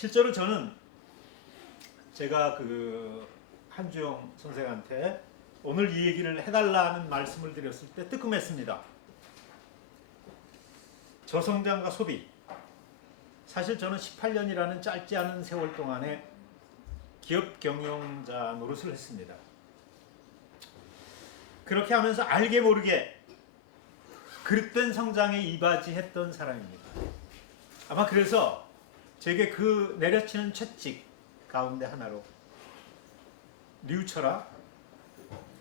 실제로 저는 제가 그 한주영 선생한테 오늘 이 얘기를 해달라는 말씀을 드렸을 때 뜨끔했습니다. 저성장과 소비. 사실 저는 18년이라는 짧지 않은 세월 동안에 기업 경영자 노릇을 했습니다. 그렇게 하면서 알게 모르게 그릇된 성장에 이바지했던 사람입니다. 아마 그래서 제게 그 내려치는 채찍 가운데 하나로 뉘우쳐라,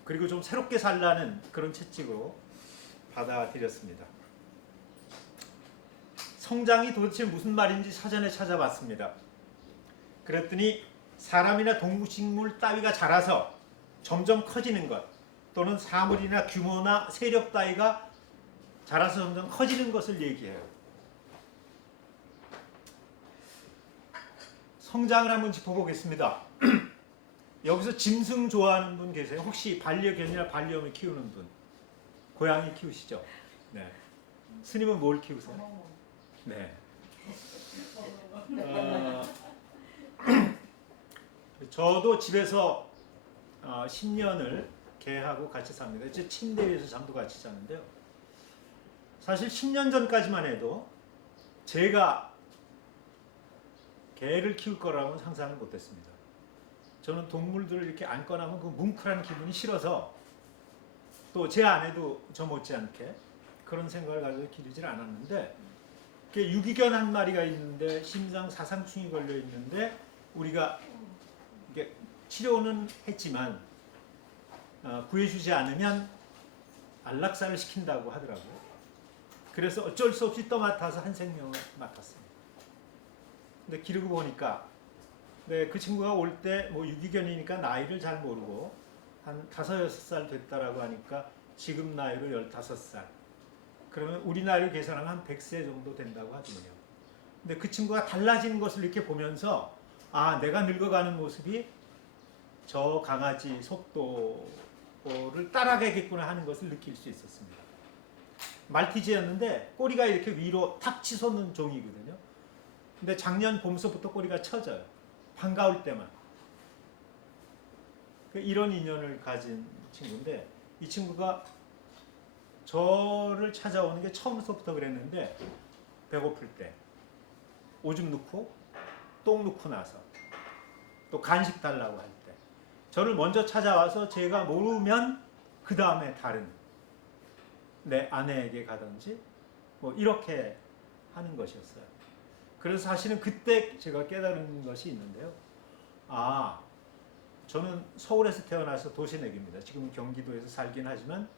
그리고 좀 새롭게 살라는 그런 채찍으로 받아들였습니다. 성장이 도대체 무슨 말인지 사전에 찾아봤습니다. 그랬더니 사람이나 동식물 따위가 자라서 점점 커지는 것, 또는 사물이나 규모나 세력 따위가 자라서 점점 커지는 것을 얘기해요. 성장을 한번 짚어보겠습니다. 여기서 짐승 좋아하는 분 계세요? 혹시 반려견이나 반려묘 키우는 분? 고양이 키우시죠? 네. 스님은 뭘 키우세요? 네. 저도 집에서 10년을 개하고 같이 삽니다. 제 침대 위에서 잠도 같이 자는데요. 사실 10년 전까지만 해도 제가 개를 키울 거라고는 상상을 못했습니다. 저는 동물들을 이렇게 안고 나면 그 뭉클한 기분이 싫어서, 또 제 아내도 저 못지않게 그런 생각을 가지고 기르질 않았는데, 유기견 한 마리가 있는데 심장 사상충이 걸려 있는데 우리가 이게 치료는 했지만 구해주지 않으면 안락사를 시킨다고 하더라고요. 그래서 어쩔 수 없이 떠맡아서 한 생명을 맡았습니다. 근데 기르고 보니까 그 친구가 올 때 뭐 유기견이니까 나이를 잘 모르고 한 5, 6살 됐다라고 하니까 지금 나이로 15살. 그러면 우리 나이로 계산하면 한 100세 정도 된다고 하거든요. 근데 그 친구가 달라지는 것을 이렇게 보면서, 아, 내가 늙어가는 모습이 저 강아지 속도를 따라가겠구나 하는 것을 느낄 수 있었습니다. 말티즈였는데 꼬리가 이렇게 위로 탁 치솟는 종이거든요. 근데 작년 봄서부터 꼬리가 처져요. 반가울 때만. 이런 인연을 가진 친구인데, 이 친구가 저를 찾아오는 게 처음부터 그랬는데, 배고플 때 오줌 넣고 똥 넣고 나서 또 간식 달라고 할 때 저를 먼저 찾아와서 제가 모르면 그 다음에 다른 내 아내에게 가든지 뭐 이렇게 하는 것이었어요. 그래서 사실은 그때 제가 깨달은 것이 있는데요. 아, 저는 서울에서 태어나서 도시내기입니다. 지금 경기도에서 살긴 하지만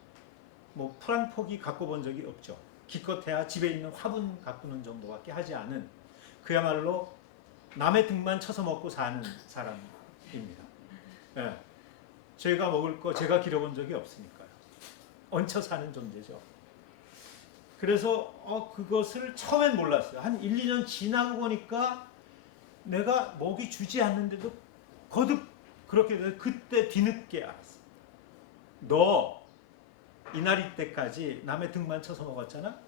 뭐 풀 한 포기 갖고 본 적이 없죠. 기껏해야 집에 있는 화분 가꾸는 정도밖에 하지 않은, 그야말로 남의 등만 쳐서 먹고 사는 사람입니다. 네. 제가 먹을 거 제가 길어본 적이 없으니까요. 얹혀 사는 존재죠. 그래서 그것을 처음엔 몰랐어요. 한 1, 2년 지나고 보니까 내가 먹이 주지 않는데도 거듭 그렇게 돼서 그때 뒤늦게 알았어요. 너 이날이 때까지 남의 등만 쳐서 먹었잖아?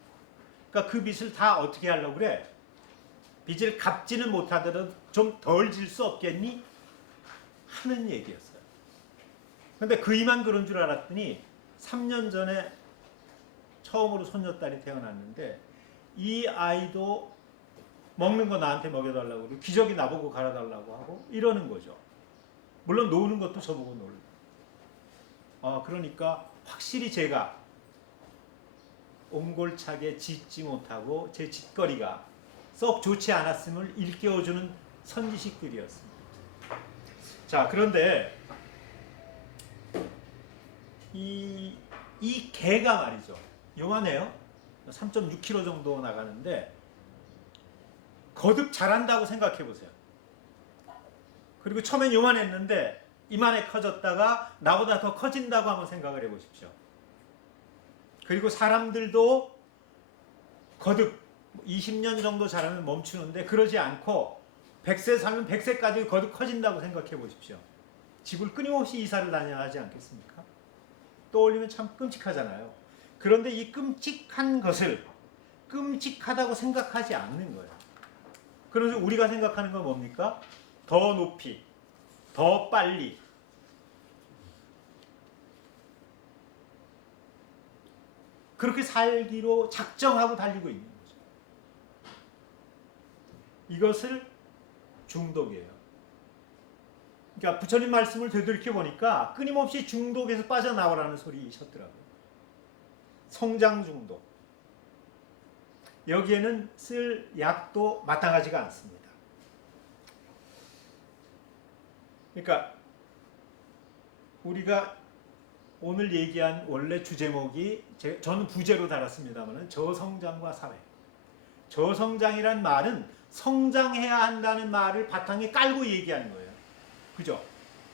그러니까 그 빚을 다 어떻게 하려고 그래? 빚을 갚지는 못하더라도 좀 덜 질 수 없겠니? 하는 얘기였어요. 근데 그이만 그런 줄 알았더니 3년 전에 처음으로 손녀딸이 태어났는데, 이 아이도 먹는 거 나한테 먹여달라고 그러고 기저귀 나보고 갈아달라고 하고 이러는 거죠. 물론 노는 것도 저보고 놀고. 그러니까 확실히 제가 옹골차게 짖지 못하고 제 짖거리가 썩 좋지 않았음을 일깨워주는 선지식들이었습니다. 자, 그런데 이 개가 말이죠. 요만해요. 3.6kg 정도 나가는데 거듭 자란다고 생각해 보세요. 그리고 처음엔 요만했는데 이만해 커졌다가 나보다 더 커진다고 한번 생각을 해 보십시오. 그리고 사람들도 거듭 20년 정도 자라면 멈추는데 그러지 않고 100세 살면 100세까지 거듭 커진다고 생각해 보십시오. 집을 끊임없이 이사를 다녀야 하지 않겠습니까? 떠올리면 참 끔찍하잖아요. 그런데 이 끔찍한 것을 끔찍하다고 생각하지 않는 거예요. 그래서 우리가 생각하는 건 뭡니까? 더 높이, 더 빨리. 그렇게 살기로 작정하고 달리고 있는 거죠. 이것을 중독이에요. 그러니까 부처님 말씀을 되돌이켜 보니까 끊임없이 중독에서 빠져나오라는 소리이셨더라고요. 성장 중독. 여기에는 쓸 약도 마땅하지가 않습니다. 그러니까 우리가 오늘 얘기한 원래 주제목이 저는 부제로 달았습니다만 저성장과 사회. 저성장이란 말은 성장해야 한다는 말을 바탕에 깔고 얘기하는 거예요. 그죠?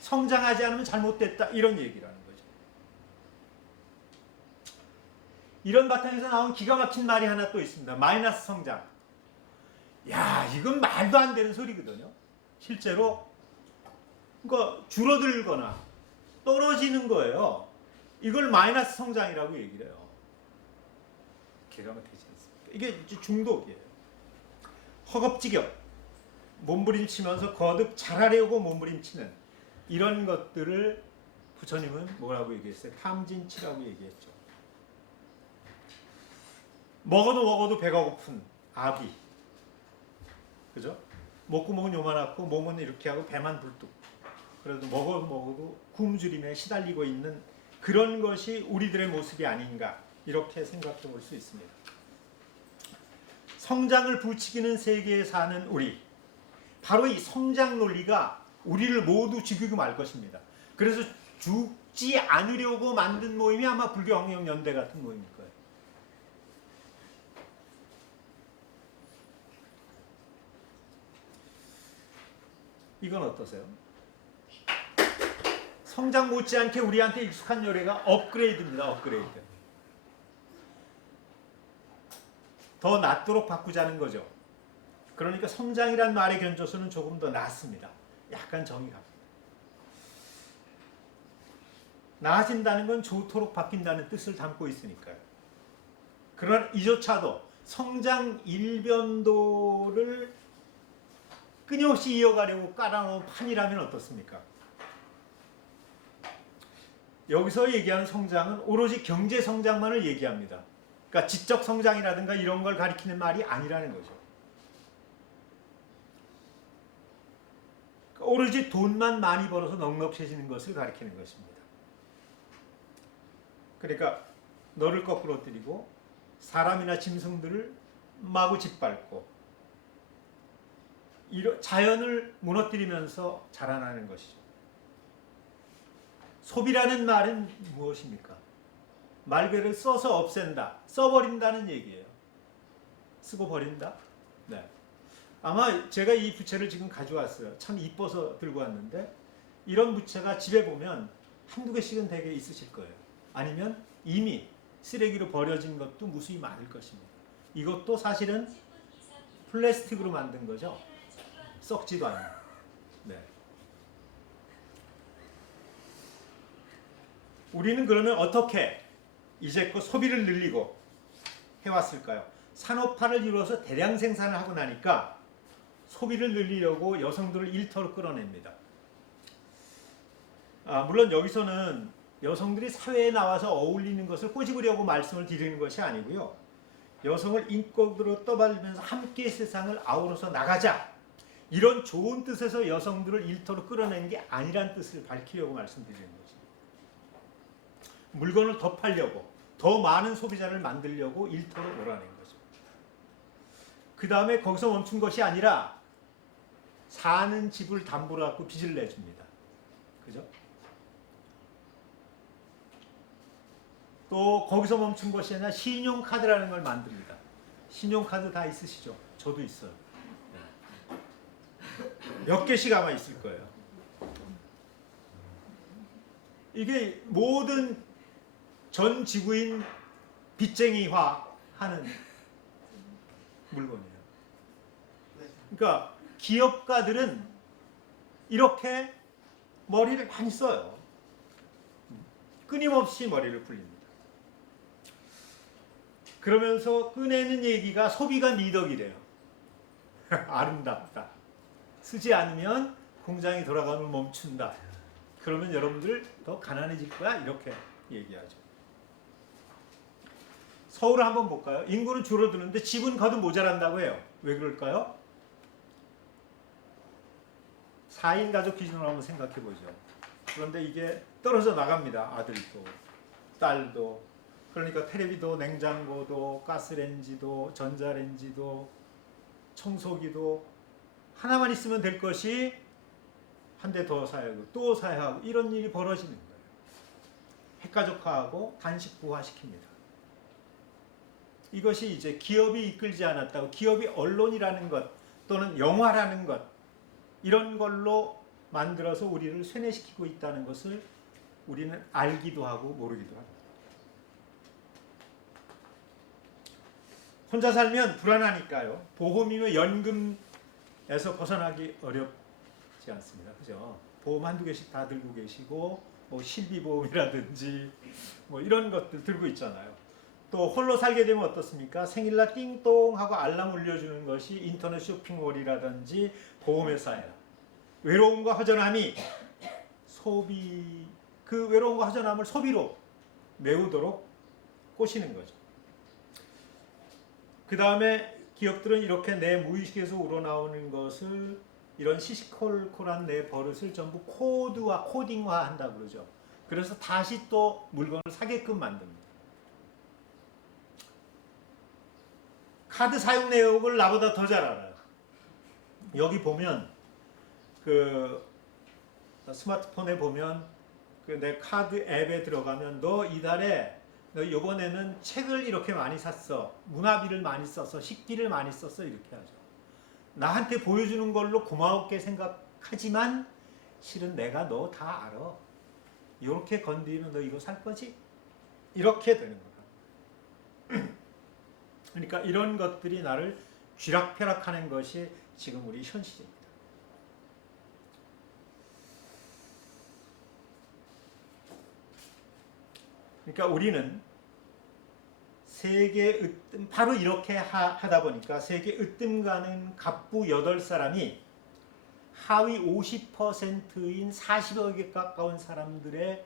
성장하지 않으면 잘못됐다 이런 얘기라는 거죠. 이런 바탕에서 나온 기가 막힌 말이 하나 또 있습니다. 마이너스 성장. 야, 이건 말도 안 되는 소리거든요. 실제로 그러니까 줄어들거나 떨어지는 거예요. 이걸 마이너스 성장이라고 얘기를 해요. 기가 막히지 않습니까? 이게 중독이에요. 허겁지겁 몸부림치면서 거듭 잘하려고 몸부림치는 이런 것들을 부처님은 뭐라고 얘기했어요? 탐진치라고 얘기했죠. 먹어도 배가 고픈 아비. 그죠? 목구멍은 요만하고 몸은 이렇게 하고 배만 불뚝. 그래도 먹어도 굶주림에 시달리고 있는 그런 것이 우리들의 모습이 아닌가 이렇게 생각해 볼 수 있습니다. 성장을 부추기는 세계에 사는 우리, 바로 이 성장 논리가 우리를 모두 죽이고 말 것입니다. 그래서 죽지 않으려고 만든 모임이 아마 불교학령연대 같은 모임일 거예요. 이건 어떠세요? 성장 못지않게 우리한테 익숙한 요래가 업그레이드입니다. 업그레이드. 더 낫도록 바꾸자는 거죠. 그러니까 성장이란 말의 견조수는 조금 더 낫습니다. 약간 정이 갑니다. 나아진다는 건 좋도록 바뀐다는 뜻을 담고 있으니까요. 그러나 이조차도 성장 일변도를 끊임없이 이어가려고 깔아놓은 판이라면 어떻습니까? 여기서 얘기하는 성장은 오로지 경제 성장만을 얘기합니다. 그러니까 지적 성장이라든가 이런 걸 가리키는 말이 아니라는 거죠. 그러니까 오로지 돈만 많이 벌어서 넉넉해지는 것을 가리키는 것입니다. 그러니까 너를 거꾸로 때리고 사람이나 짐승들을 마구 짓밟고 자연을 무너뜨리면서 자라나는 것이죠. 소비라는 말은 무엇입니까? 말 그대로 써서 없앤다, 써버린다는 얘기예요. 쓰고 버린다? 네. 아마 제가 이 부채를 지금 가져왔어요. 참 이뻐서 들고 왔는데 이런 부채가 집에 보면 한두 개씩은 되게 있으실 거예요. 아니면 이미 쓰레기로 버려진 것도 무수히 많을 것입니다. 이것도 사실은 플라스틱으로 만든 거죠. 썩지도 않는. 네. 우리는 그러면 어떻게 이제껏 소비를 늘리고 해왔을까요? 산업화를 이루어서 대량 생산을 하고 나니까 소비를 늘리려고 여성들을 일터로 끌어냅니다. 물론 여기서는 여성들이 사회에 나와서 어울리는 것을 꼬집으려고 말씀을 드리는 것이 아니고요. 여성을 인격으로 떠받들면서 함께 세상을 아우러서 나가자. 이런 좋은 뜻에서 여성들을 일터로 끌어내는 게 아니란 뜻을 밝히려고 말씀드리는 거죠. 물건을 더 팔려고, 더 많은 소비자를 만들려고 일터로 몰아낸 거죠. 그 다음에 거기서 멈춘 것이 아니라 사는 집을 담보로 갖고 빚을 내줍니다. 그죠? 또 거기서 멈춘 것이 아니라 신용카드라는 걸 만듭니다. 신용카드 다 있으시죠? 저도 있어요. 몇 개씩 아마 있을 거예요. 이게 모든 전 지구인 빚쟁이화 하는 물건이에요. 그러니까 기업가들은 이렇게 머리를 많이 써요. 끊임없이 머리를 굴립니다. 그러면서 꺼내는 얘기가 소비가 미덕이래요. 아름답다. 쓰지 않으면 공장이 돌아가는 걸 멈춘다. 그러면 여러분들 더 가난해질 거야. 이렇게 얘기하죠. 서울을 한번 볼까요? 인구는 줄어드는데 집은 거듭 모자란다고 해요. 왜 그럴까요? 4인 가족 기준으로 한번 생각해 보죠. 그런데 이게 떨어져 나갑니다. 아들도 딸도. 그러니까 텔레비도 냉장고도 가스레인지도 전자레인지도 청소기도 하나만 있으면 될 것이 한 대 더 사야 하고 또 사야 하고 이런 일이 벌어지는 거예요. 핵가족화하고 단식부화시킵니다. 이것이 이제 기업이 이끌지 않았다고 기업이 언론이라는 것 또는 영화라는 것 이런 걸로 만들어서 우리를 쇠뇌시키고 있다는 것을 우리는 알기도 하고 모르기도 합니다. 혼자 살면 불안하니까요. 보험이며 연금에서 벗어나기 어렵지 않습니다. 그죠? 보험 한두 개씩 다 들고 계시고 뭐 실비보험이라든지 뭐 이런 것들 들고 있잖아요. 또 홀로 살게 되면 어떻습니까? 생일날 띵동 하고 알람 울려주는 것이 인터넷 쇼핑몰이라든지 보험회사예요. 외로움과 허전함이 그 외로움과 허전함을 소비로 메우도록 꼬시는 거죠. 그 다음에 기업들은 이렇게 내 무의식에서 우러나오는 것을 이런 시시콜콜한 내 버릇을 전부 코드와 코딩화 한다고 그러죠. 그래서 다시 또 물건을 사게끔 만듭니다. 카드 사용 내역을 나보다 더 잘 알아요. 여기 보면 그 스마트폰에 보면 그 내 카드 앱에 들어가면 너 이달에 너 이번에는 책을 이렇게 많이 샀어. 문화비를 많이 썼어. 식비를 많이 썼어. 이렇게 하죠. 나한테 보여주는 걸로 고마웠게 생각하지만 실은 내가 너 다 알아. 이렇게 건드리면 너 이거 살 거지? 이렇게 되는 거야. 그러니까 이런 것들이 나를 쥐락펴락하는 것이 지금 우리 현실입니다. 그러니까 우리는 세계 으뜸, 바로 이렇게 하다 보니까 세계 으뜸 가는 갑부 8사람이 하위 50%인 40억에 가까운 사람들의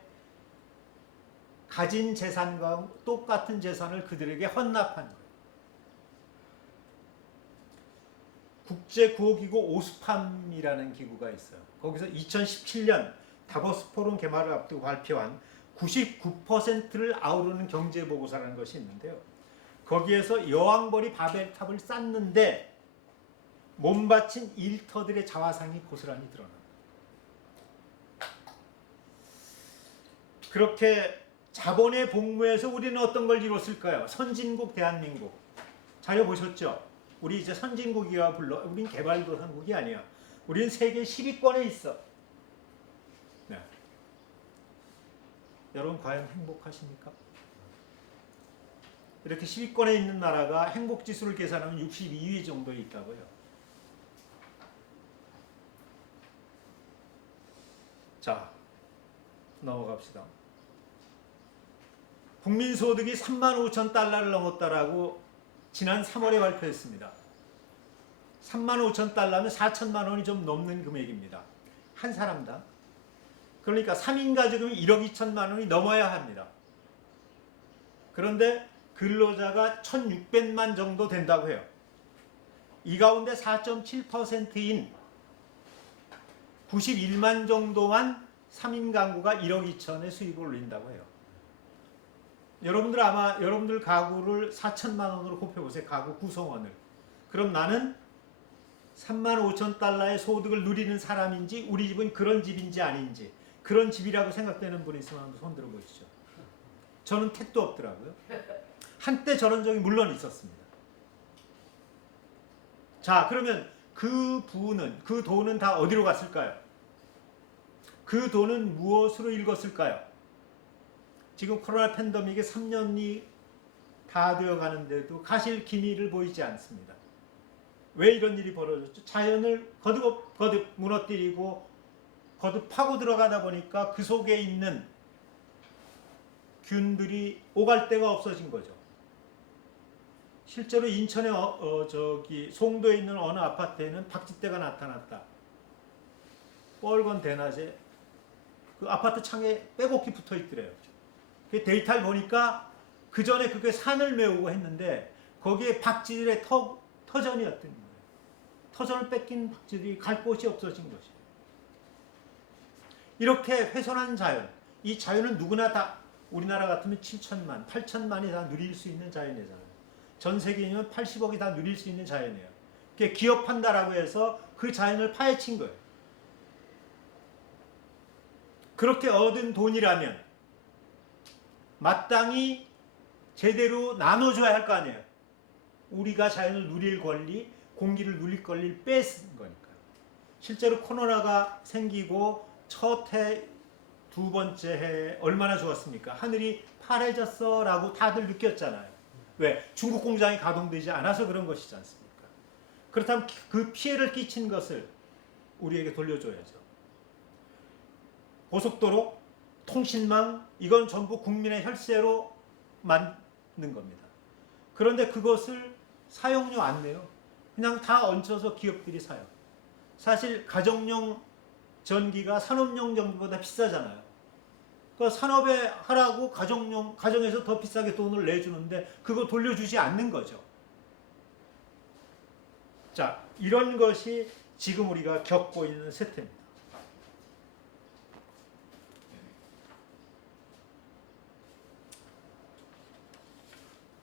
가진 재산과 똑같은 재산을 그들에게 헌납한 거예요. 국제구호기구 오스팜이라는 기구가 있어요. 거기서 2017년 다보스 포럼 개막을 앞두고 발표한 99%를 아우르는 경제보고서라는 것이 있는데요. 거기에서 여왕벌이 바벨탑을 쌓는데 몸바친 일터들의 자화상이 고스란히 드러납니다. 그렇게 자본의 복무에서 우리는 어떤 걸 이뤘을까요? 선진국 대한민국. 자료 보셨죠? 우리 이제 선진국이라 불러. 우린 개발도상국이 아니야. 우린 세계 10위권에 있어. 네. 여러분 과연 행복하십니까? 이렇게 10위권에 있는 나라가 행복지수를 계산하면 62위 정도에 있다고요. 자, 넘어갑시다. 국민소득이 35,000달러를 넘었다라고 지난 3월에 발표했습니다. 35,000달러면 4천만 원이 좀 넘는 금액입니다. 한 사람당. 그러니까 3인 가족이면 1억 2천만 원이 넘어야 합니다. 그런데 근로자가 1,600만 정도 된다고 해요. 이 가운데 4.7%인 91만 정도만 3인 가구가 1억 2천의 수입을 올린다고 해요. 여러분들 가구를 4천만 원으로 곱해보세요. 가구 구성원을. 그럼 나는 35,000달러의 소득을 누리는 사람인지 우리 집은 그런 집인지 아닌지 그런 집이라고 생각되는 분이 있으면 한번 손 들어보시죠. 저는 택도 없더라고요. 한때 저런 적이 물론 있었습니다. 자, 그러면 그 돈은 다 어디로 갔을까요? 그 돈은 무엇으로 읽었을까요? 지금 코로나 팬데믹에 3년이 다 되어 가는데도 가실 기미를 보이지 않습니다. 왜 이런 일이 벌어졌죠? 자연을 거듭 무너뜨리고 거듭 파고 들어가다 보니까 그 속에 있는 균들이 오갈 데가 없어진 거죠. 실제로 인천의 저기 송도에 있는 어느 아파트에는 박쥐떼가 나타났다. 뻘건 대낮에 그 아파트 창에 빼곡히 붙어 있더래요. 그 데이터를 보니까 그 전에 그게 산을 메우고 했는데 거기에 박쥐들의 터전이었던 거예요. 터전을 뺏긴 박쥐들이 갈 곳이 없어진 것이에요. 이렇게 훼손한 자연, 이 자연은 누구나 다 우리나라 같으면 7천만, 8천만이 다 누릴 수 있는 자연이잖아요. 전 세계인은 80억이 다 누릴 수 있는 자연이에요. 그게 기업한다라고 해서 그 자연을 파헤친 거예요. 그렇게 얻은 돈이라면 마땅히 제대로 나눠줘야 할 거 아니에요. 우리가 자연을 누릴 권리, 공기를 누릴 권리를 뺏은 거니까요. 실제로 코로나가 생기고 첫 해, 두 번째 해 얼마나 좋았습니까? 하늘이 파래졌어 라고 다들 느꼈잖아요. 왜? 중국 공장이 가동되지 않아서 그런 것이지 않습니까? 그렇다면 그 피해를 끼친 것을 우리에게 돌려줘야죠. 고속도로, 통신망, 이건 전부 국민의 혈세로 만든 겁니다. 그런데 그것을 사용료 안 내요. 그냥 다 얹혀서 기업들이 사요. 사실 가정용 전기가 산업용 전기보다 비싸잖아요. 그 산업에 하라고 가정에서 더 비싸게 돈을 내주는데 그거 돌려주지 않는 거죠. 자, 이런 것이 지금 우리가 겪고 있는 세태입니다.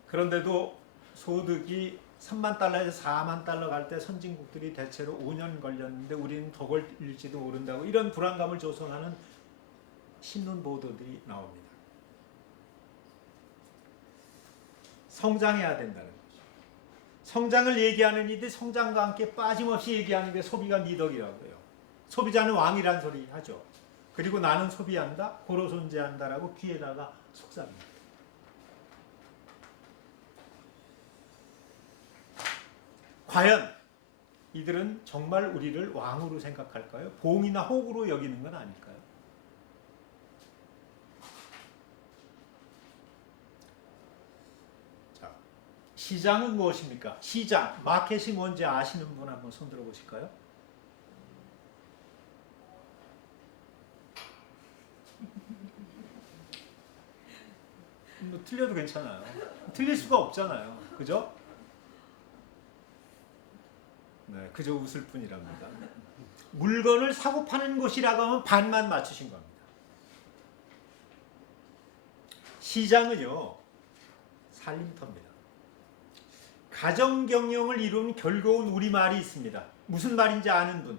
그런데도 소득이 3만 달러에서 4만 달러 갈 때 선진국들이 대체로 5년 걸렸는데 우리는 더 걸릴지도 모른다고 이런 불안감을 조성하는 신문 보도들이 나옵니다. 성장해야 된다는 거죠. 성장을 얘기하는 이들 성장과 함께 빠짐없이 얘기하는 게 소비가 미덕이라고 해요. 소비자는 왕이란 소리 하죠. 그리고 나는 소비한다, 고로 존재한다라고 귀에다가 속삭입니다. 과연 이들은 정말 우리를 왕으로 생각할까요? 봉이나 호구로 여기는 건 아닐까요? 자, 시장은 무엇입니까? 시장, 마켓이 뭔지 아시는 분 한번 손 들어 보실까요? 뭐 틀려도 괜찮아요. 틀릴 수가 없잖아요. 그죠? 네, 그저 웃을 뿐이랍니다. 물건을 사고 파는 곳이라고 하면 반만 맞추신 겁니다. 시장은요, 살림터입니다. 가정경영을 이루는 결고운 우리말이 있습니다. 무슨 말인지 아는 분?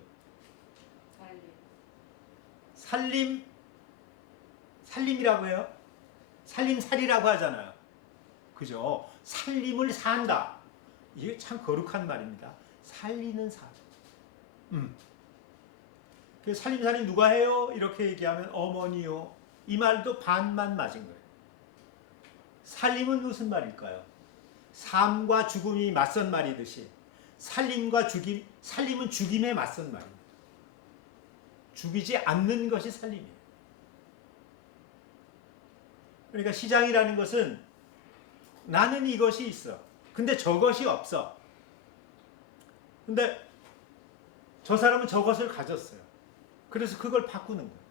살림이라고 해요? 살림살이라고 하잖아요. 그죠? 살림을 산다. 이게 참 거룩한 말입니다. 살리는 삶. 그 살림살이 누가 해요? 이렇게 얘기하면 어머니요. 이 말도 반만 맞은 거예요. 살림은 무슨 말일까요? 삶과 죽음이 맞선 말이듯이 살림은 죽임에 맞선 말입니다. 죽이지 않는 것이 살림이에요. 그러니까 시장이라는 것은 나는 이것이 있어. 근데 저것이 없어. 근데 저 사람은 저것을 가졌어요. 그래서 그걸 바꾸는 거예요.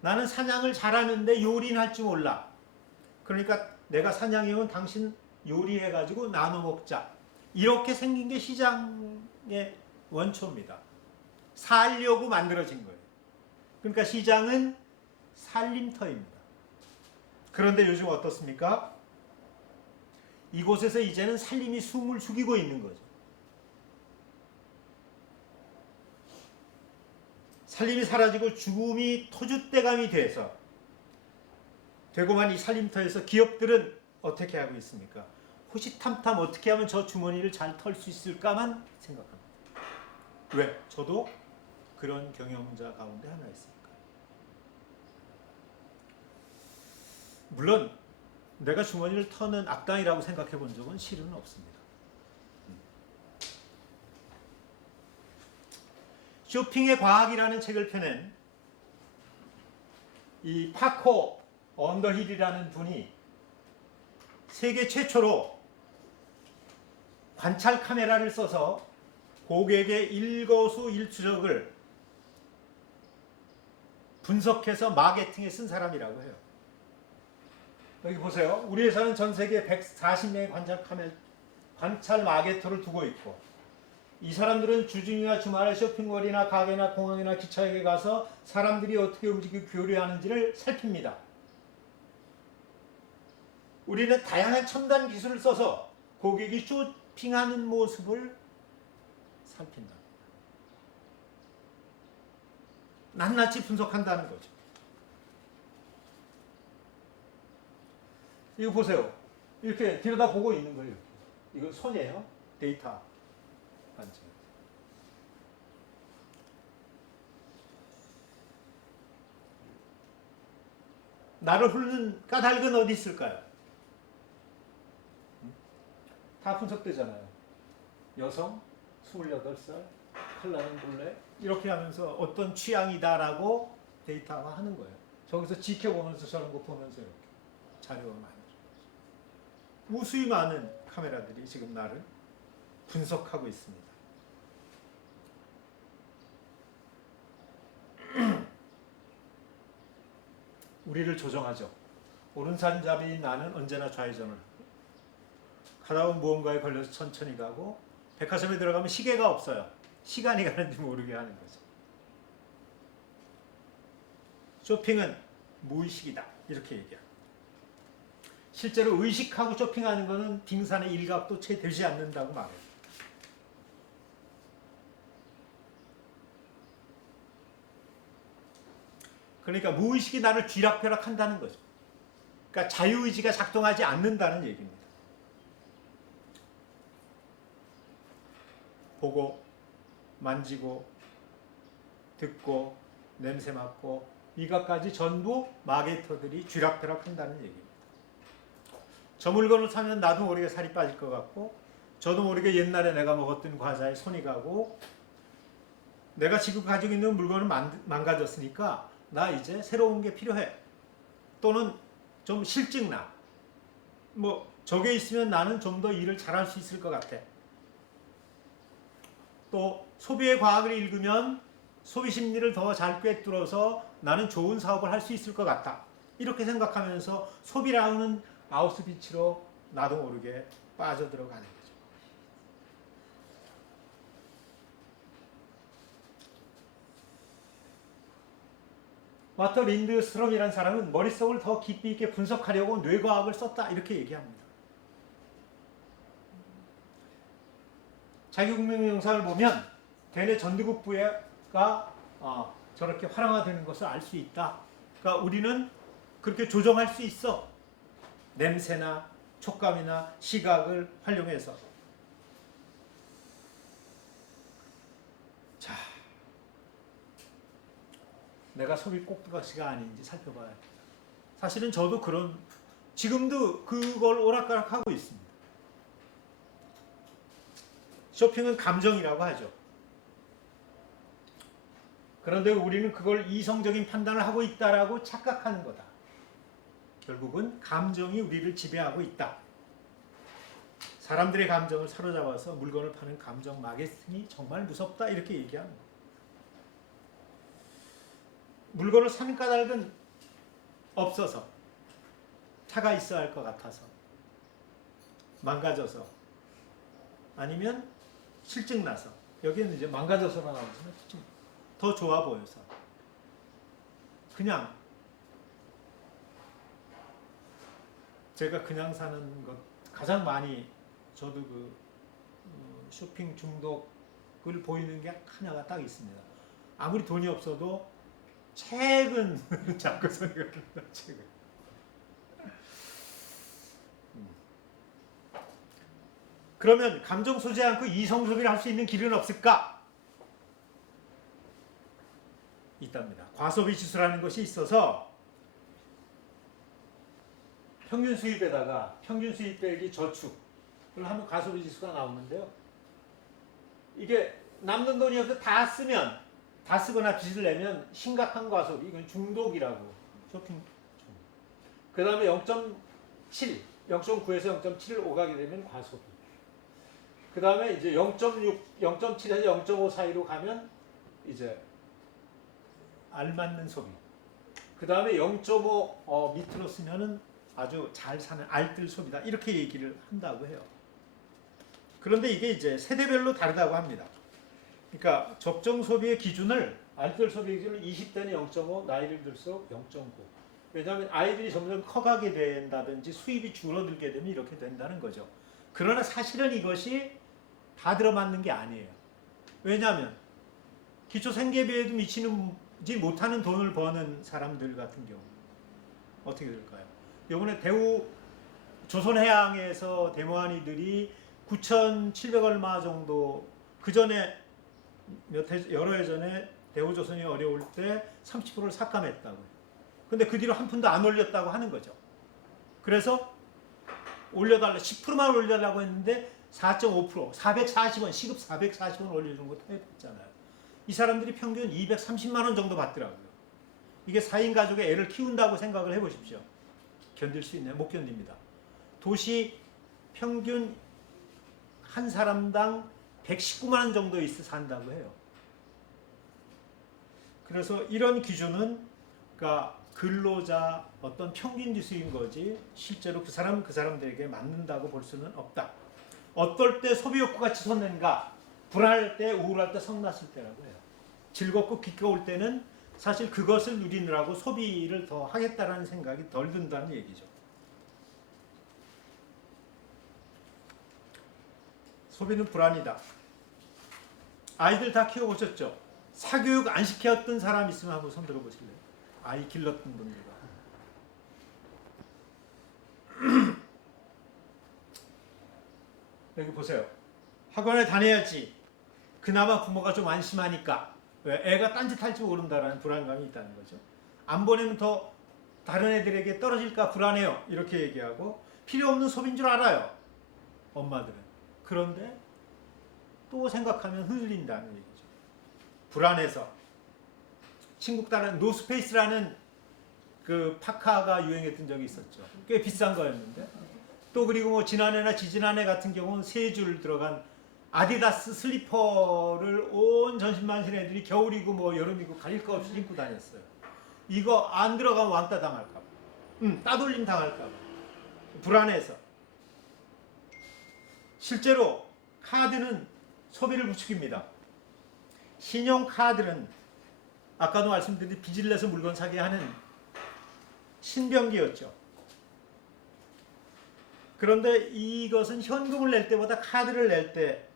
나는 사냥을 잘하는데 요리는 할 줄 몰라. 그러니까 내가 사냥해온 당신 요리해가지고 나눠 먹자. 이렇게 생긴 게 시장의 원초입니다. 살려고 만들어진 거예요. 그러니까 시장은 살림터입니다. 그런데 요즘 어떻습니까? 이곳에서 이제는 살림이 숨을 죽이고 있는 거죠. 살림이 사라지고 죽음이 터줏대감이 되고만 이 살림터에서 기업들은 어떻게 하고 있습니까? 호시탐탐 어떻게 하면 저 주머니를 잘 털 수 있을까만 생각합니다. 왜? 저도 그런 경영자 가운데 하나 있으니까. 물론 내가 주머니를 터는 악당이라고 생각해 본 적은 실은 없습니다. 쇼핑의 과학이라는 책을 펴낸 이 파코 언더힐이라는 분이 세계 최초로 관찰 카메라를 써서 고객의 일거수일투족을 분석해서 마케팅에 쓴 사람이라고 해요. 여기 보세요. 우리 회사는 전 세계 140명의 관찰 마케터를 두고 있고, 이 사람들은 주중이나 주말에 쇼핑몰이나 가게나 공항이나 기차역에 가서 사람들이 어떻게 움직이고 교류하는지를 살핍니다. 우리는 다양한 첨단 기술을 써서 고객이 쇼핑하는 모습을 살핀다. 낱낱이 분석한다는 거죠. 이거 보세요. 이렇게 들여다보고 있는 거예요. 이거 손이에요. 데이터 반지. 나를 훑는 까닭은 어디 있을까요? 다 분석되잖아요. 여성, 28살, 컬러는 볼래? 이렇게 하면서 어떤 취향이다라고 데이터화하는 거예요. 저기서 지켜보면서 저런 거 보면서 이렇게 자료가 만들어요. 무수히 많은 카메라들이 지금 나를 분석하고 있습니다. 우리를 조정하죠. 오른손잡이인 나는 언제나 좌회전을 하고, 가다 보면 무언가에 걸려서 천천히 가고, 백화점에 들어가면 시계가 없어요. 시간이 가는지 모르게 하는 거죠. 쇼핑은 무의식이다, 이렇게 얘기합니다. 실제로 의식하고 쇼핑하는 것은 빙산의 일각도 채 되지 않는다고 말해요. 그러니까 무의식이 나를 쥐락펴락 한다는 거죠. 그러니까 자유의지가 작동하지 않는다는 얘기입니다. 보고, 만지고, 듣고, 냄새 맡고, 이것까지 전부 마케터들이 쥐락펴락 한다는 얘기입니다. 저 물건을 사면 나도 모르게 살이 빠질 것 같고, 저도 모르게 옛날에 내가 먹었던 과자에 손이 가고, 내가 지금 가지고 있는 물건은 망가졌으니까 나 이제 새로운 게 필요해. 또는 좀 실증나. 뭐 저게 있으면 나는 좀 더 일을 잘할 수 있을 것 같아. 또 소비의 과학을 읽으면 소비 심리를 더 잘 꿰뚫어서 나는 좋은 사업을 할 수 있을 것 같다. 이렇게 생각하면서 소비라는 아우스비치로 나도 모르게 빠져들어가는 거죠. 마터 린드스트롬이라는 사람은 머릿속을 더 깊이 있게 분석하려고 뇌과학을 썼다, 이렇게 얘기합니다. 자기국민영상을 보면 대뇌 전두국부가 저렇게 활성화되는 것을 알 수 있다. 그러니까 우리는 그렇게 조정할 수 있어. 냄새나 촉감이나 시각을 활용해서. 자, 내가 소비 꼭두각시가 아닌지 살펴봐야 합니다. 사실은 저도 지금도 그걸 오락가락하고 있습니다. 쇼핑은 감정이라고 하죠. 그런데 우리는 그걸 이성적인 판단을 하고 있다라고 착각하는 거다. 결국은 감정이 우리를 지배하고 있다. 사람들의 감정을 사로잡아서 물건을 파는 감정 마케팅이 정말 무섭다, 이렇게 얘기하는 거예요. 물건을 사는 까닭은 없어서, 차가 있어야 할 것 같아서, 망가져서, 아니면 실증나서. 여기는 이제 망가져서가 나오지만 더 좋아 보여서, 그냥 제가 그냥 사는 것 가장 많이, 저도 쇼핑 중독을 보이는 게 하나가 딱 있습니다. 아무리 돈이 없어도 책은 자꾸 소리가 납니다. 책은. 그러면 감정 소지 않고 이성 소비를 할 수 있는 길은 없을까? 있답니다. 과소비 지수라는 것이 있어서 평균 수입에다가 평균 수입 빼기 저축을 하면 과소비 지수가 나오는데요. 이게 남는 돈이 없어 다 쓰거나 빚을 내면 심각한 과소비, 이건 중독이라고. 쇼핑 중독. 그 다음에 0.7, 0.9에서 0.7을 오가게 되면 과소비. 그 다음에 이제 0.6, 0.7에서 0.5 사이로 가면 이제 알맞는 소비. 그 다음에 0.5 밑으로 쓰면은 아주 잘 사는 알뜰 소비다. 이렇게 얘기를 한다고 해요. 그런데 이게 이제 세대별로 다르다고 합니다. 그러니까 적정 소비의 기준을 알뜰 소비의 기준을 20대는 0.5, 나이를 들수록 0.9. 왜냐하면 아이들이 점점 커가게 된다든지 수입이 줄어들게 되면 이렇게 된다는 거죠. 그러나 사실은 이것이 다 들어맞는 게 아니에요. 왜냐하면 기초 생계비에도 미치지 못하는 돈을 버는 사람들 같은 경우 어떻게 될까요? 이번에 대우 조선해양에서 데모하니들이 9,700 얼마 정도 그 전에 여러 해 전에 대우조선이 어려울 때 30%를 삭감했다고요. 근데 그 뒤로 한 푼도 안 올렸다고 하는 거죠. 그래서 올려달라 10%만 올려달라고 했는데 4.5% 440원 시급 440원 올려주는 거 타협했잖아요. 이 사람들이 평균 230만 원 정도 받더라고요. 이게 4인 가족의 애를 키운다고 생각을 해보십시오. 견딜 수 있나요? 못 견딥니다. 도시 평균 한 사람당 119만 원 정도 있어 산다고 해요. 그래서 이런 기준은 그러니까 근로자 어떤 평균 지수인 거지 실제로 그 사람들에게 맞는다고 볼 수는 없다. 어떨 때 소비 욕구가 치솟는가? 불안할 때, 우울할 때, 성났을 때라고 해요. 즐겁고 기꺼울 때는 사실 그것을 누리느라고 소비를 더 하겠다라는 생각이 덜 든다는 얘기죠. 소비는 불안이다. 아이들 다 키워보셨죠? 사교육 안 시켰던 사람 있으면 한번 손 들어보실래요? 아이 길렀던 분들과. 여기 보세요. 학원에 다녀야지. 그나마 부모가 좀 안심하니까. 왜? 애가 딴짓할지 모른다라는 불안감이 있다는 거죠. 안 보내면 더 다른 애들에게 떨어질까 불안해요. 이렇게 얘기하고 필요 없는 소비인 줄 알아요. 엄마들은. 그런데 또 생각하면 흔들린다는 얘기죠. 불안해서. 친구 따른 노스페이스라는 그 파카가 유행했던 적이 있었죠. 꽤 비싼 거였는데. 또 그리고 뭐 지난해나 지지난해 같은 경우는 3줄 들어간 아디다스 슬리퍼를 온 전신만신 애들이 겨울이고 뭐 여름이고 가릴 거 없이 신고 다녔어요. 이거 안 들어가면 왕따 당할까 봐. 따돌림 당할까 봐. 불안해서. 실제로 카드는 소비를 부추깁니다. 신용카드는 아까도 말씀드린 빚을 내서 물건 사게 하는 신병기였죠. 그런데 이것은 현금을 낼 때보다 카드를 낼 때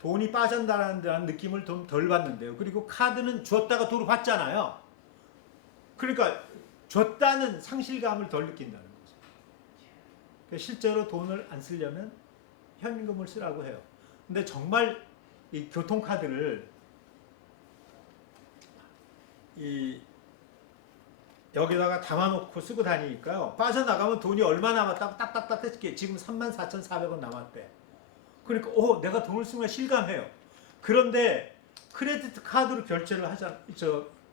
돈이 빠진다는 느낌을 좀 덜 받는데요. 그리고 카드는 줬다가 도로 받잖아요. 그러니까 줬다는 상실감을 덜 느낀다는 거죠. 그러니까 실제로 돈을 안 쓰려면 현금을 쓰라고 해요. 근데 정말 이 교통카드를 여기다가 담아놓고 쓰고 다니니까요. 빠져나가면 돈이 얼마 남았다고 딱딱딱 했게 지금 34,400원 남았대. 그러니까 내가 돈을 쓴 걸 실감해요. 그런데 크레디트 카드로 결제를 하자,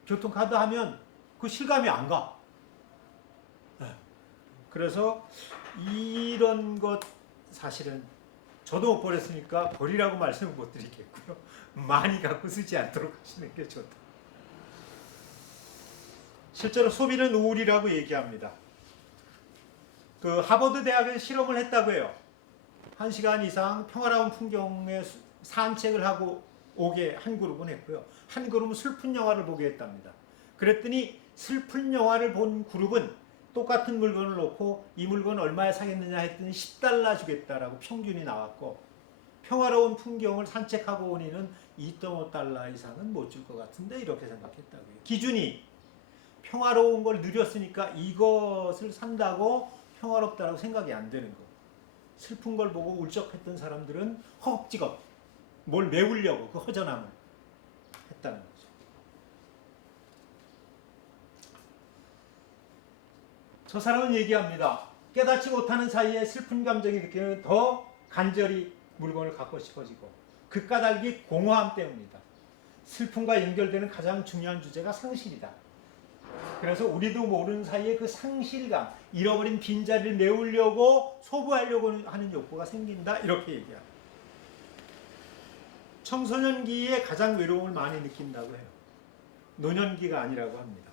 교통카드 하면 그 실감이 안 가. 그래서 이런 것 사실은 저도 못 버렸으니까 버리라고 말씀을 못 드리겠고요. 많이 갖고 쓰지 않도록 하시는 게 좋다. 실제로 소비는 우울이라고 얘기합니다. 그 하버드 대학에서 실험을 했다고 해요. 1시간 이상 평화로운 풍경에 산책을 하고 오게 한 그룹은 했고요. 한 그룹은 슬픈 영화를 보게 했답니다. 그랬더니 슬픈 영화를 본 그룹은 똑같은 물건을 놓고 이 물건 얼마에 사겠느냐 했더니 $10 주겠다라고 평균이 나왔고 평화로운 풍경을 산책하고 온 이는 $2.5 이상은 못 줄 것 같은데 이렇게 생각했다고요. 기준이 평화로운 걸 누렸으니까 이것을 산다고 평화롭다라고 생각이 안 되는 거. 슬픈 걸 보고 울적했던 사람들은 허겁지겁 뭘 메우려고 그 허전함을 했다는 거죠. 저 사람은 얘기합니다. 깨닫지 못하는 사이에 슬픈 감정이 느끼면 더 간절히 물건을 갖고 싶어지고 그 까닭이 공허함 때문이다. 슬픔과 연결되는 가장 중요한 주제가 상실이다. 그래서 우리도 모르는 사이에 그 상실감, 잃어버린 빈자리를 메우려고 소부하려고 하는 욕구가 생긴다. 이렇게 얘기합니다. 청소년기에 가장 외로움을 많이 느낀다고 해요. 노년기가 아니라고 합니다.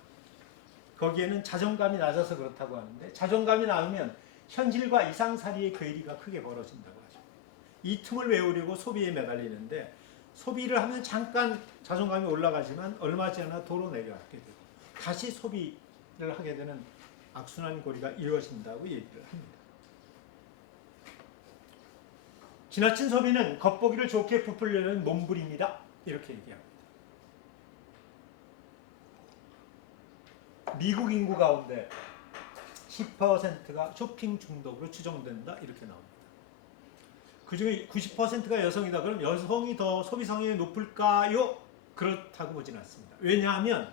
거기에는 자존감이 낮아서 그렇다고 하는데 자존감이 낮으면 현실과 이상살이의 괴리가 크게 벌어진다고 하죠. 이 틈을 메우려고 소비에 매달리는데 소비를 하면 잠깐 자존감이 올라가지만 얼마 지나 도로 내려앉게 되고 다시 소비를 하게 되는 악순환 고리가 이루어진다고 얘기를 합니다. 지나친 소비는 겉보기를 좋게 부풀려는 몸부림이다. 이렇게 얘기합니다. 미국 인구 가운데 10%가 쇼핑 중독으로 추정된다. 이렇게 나옵니다. 그 중에 90%가 여성이다. 그럼 여성이 더 소비 성향이 높을까요? 그렇다고 보진 않습니다. 왜냐하면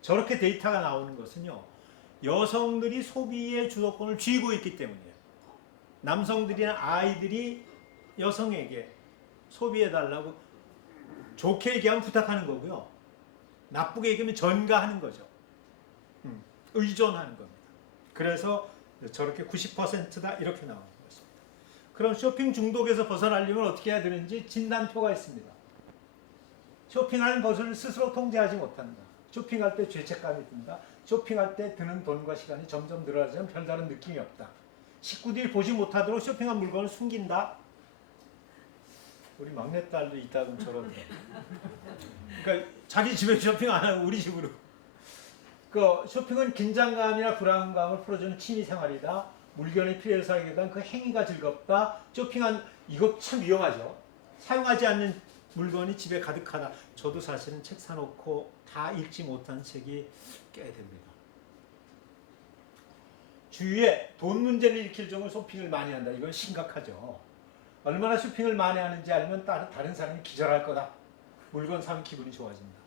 저렇게 데이터가 나오는 것은요. 여성들이 소비의 주도권을 쥐고 있기 때문이에요. 남성들이나 아이들이 여성에게 소비해달라고 좋게 얘기하면 부탁하는 거고요. 나쁘게 얘기하면 전가하는 거죠. 의존하는 겁니다. 그래서 저렇게 90%다 이렇게 나오는 것입니다. 그럼 쇼핑 중독에서 벗어나려면 어떻게 해야 되는지 진단표가 있습니다. 쇼핑하는 것을 스스로 통제하지 못한다. 쇼핑할 때 죄책감이 든다. 쇼핑할 때 드는 돈과 시간이 점점 늘어나지만 별다른 느낌이 없다. 식구들이 보지 못하도록 쇼핑한 물건을 숨긴다. 우리 막내딸도 이따금 저런데. 그러니까 자기 집에 쇼핑 안 하고 우리 집으로. 그 쇼핑은 긴장감이나 불안감을 풀어주는 취미 생활이다. 물건이 필요해서 하게 된 그 행위가 즐겁다. 쇼핑한 이거 참 위험하죠. 사용하지 않는 물건이 집에 가득하다. 저도 사실은 책 사놓고 다 읽지 못한 책이 꽤 됩니다. 주위에 돈 문제를 일으킬 정도로 쇼핑을 많이 한다. 이건 심각하죠. 얼마나 쇼핑을 많이 하는지 알면 다른 사람이 기절할 거다. 물건 사면 기분이 좋아진다.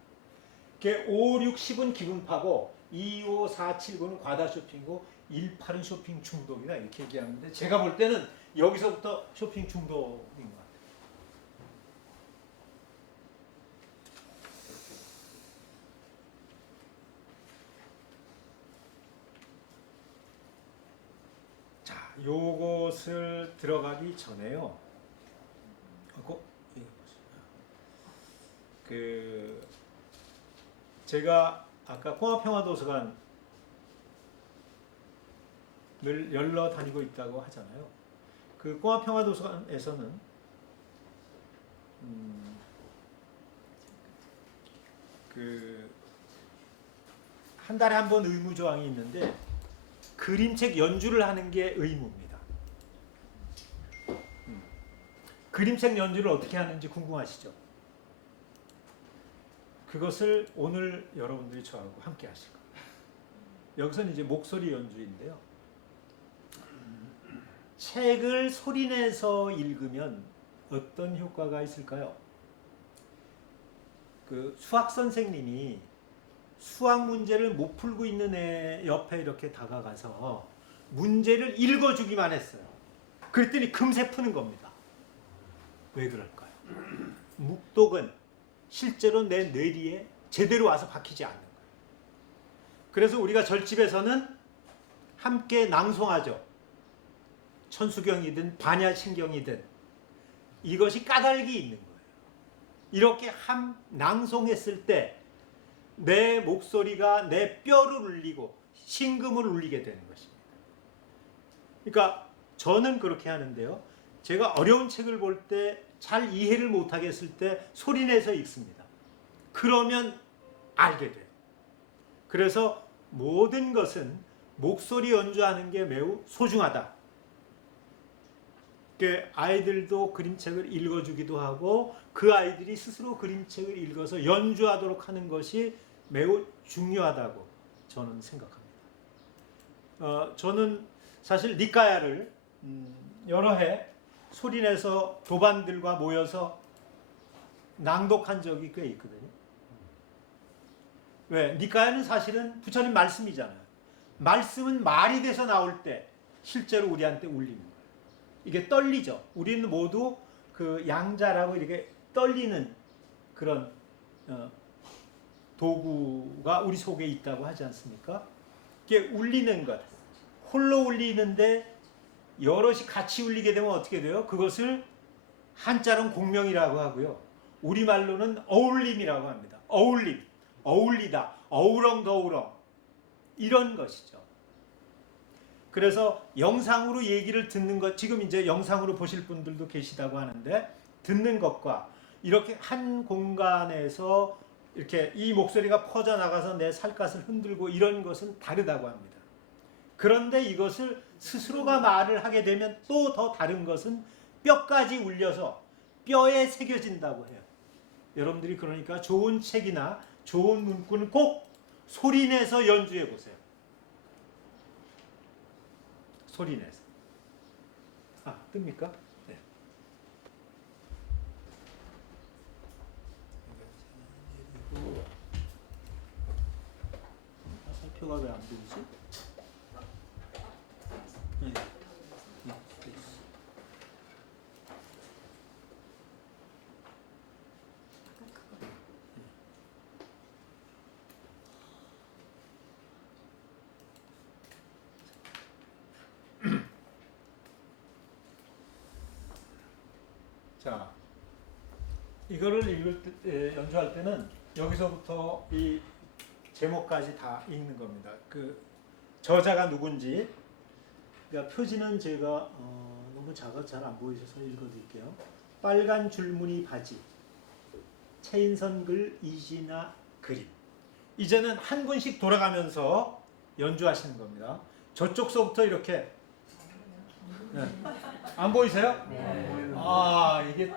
5, 6, 10은 기분파고 2, 5, 4, 7, 9는 과다 쇼핑이고 1, 8은 쇼핑 중독이다. 이렇게 얘기하는데 제가 볼 때는 여기서부터 쇼핑 중독인 것 같아요. 자, 요것을 들어가기 전에요. 제가 아까 공화평화도서관을 열러 다니고 있다고 하잖아요. 그 공화평화도서관에서는 한 달에 한 번 의무조항이 있는데 그림책 연주를 하는 게 의무입니다. 그림책 연주를 어떻게 하는지 궁금하시죠? 그것을 오늘 여러분들이 저하고 함께 하실 겁니다. 여기서는 이제 목소리 연주인데요. 책을 소리내서 읽으면 어떤 효과가 있을까요? 그 수학 선생님이 수학 문제를 못 풀고 있는 애 옆에 이렇게 다가가서 문제를 읽어주기만 했어요. 그랬더니 금세 푸는 겁니다. 왜 그럴까요? 묵독은 실제로 내 뇌리에 제대로 와서 박히지 않는 거예요. 그래서 우리가 절집에서는 함께 낭송하죠. 천수경이든 반야신경이든 이것이 까닭이 있는 거예요. 이렇게 낭송했을 때 내 목소리가 내 뼈를 울리고 심금을 울리게 되는 것입니다. 그러니까 저는 그렇게 하는데요. 제가 어려운 책을 볼 때 잘 이해를 못하겠을 때 소리내서 읽습니다. 그러면 알게 돼요. 그래서 모든 것은 목소리 연주하는 게 매우 소중하다. 아이들도 그림책을 읽어주기도 하고 그 아이들이 스스로 그림책을 읽어서 연주하도록 하는 것이 매우 중요하다고 저는 생각합니다. 저는 사실 니까야를 여러 해 소리내서 도반들과 모여서 낭독한 적이 꽤 있거든요. 왜? 니까야는 사실은 부처님 말씀이잖아요. 말씀은 말이 돼서 나올 때 실제로 우리한테 울리는 거예요. 이게 떨리죠. 우리는 모두 그 양자라고 이렇게 떨리는 그런 도구가 우리 속에 있다고 하지 않습니까? 이게 울리는 것, 홀로 울리는데 여럿이 같이 울리게 되면 어떻게 돼요? 그것을 한자로는 공명이라고 하고요. 우리말로는 어울림이라고 합니다. 어울림, 어울리다, 어우렁더우렁 이런 것이죠. 그래서 영상으로 얘기를 듣는 것, 지금 이제 영상으로 보실 분들도 계시다고 하는데 듣는 것과 이렇게 한 공간에서 이렇게 이 목소리가 퍼져나가서 내 살갗을 흔들고 이런 것은 다르다고 합니다. 그런데 이것을 스스로가 말을 하게 되면 또 더 다른 것은 뼈까지 울려서 뼈에 새겨진다고 해요. 여러분들이 그러니까 좋은 책이나 좋은 문구는 꼭 소리내서 연주해 보세요. 소리내서. 아, 뜹니까? 네. 화살표가 왜 안 보이지? 네. 네. 자, 이거를 읽을 때, 연주할 때는 여기서부터 이 제목까지 다 읽는 겁니다. 그 저자가 누군지. 그러니까 표지는 제가 너무 작아 잘 안 보이셔서 읽어드릴게요. 빨간 줄무늬 바지, 최인선 글, 이진아 그림. 이제는 한 분씩 돌아가면서 연주하시는 겁니다. 저쪽서부터 이렇게. 네. 안 보이세요? 네. 아, 이게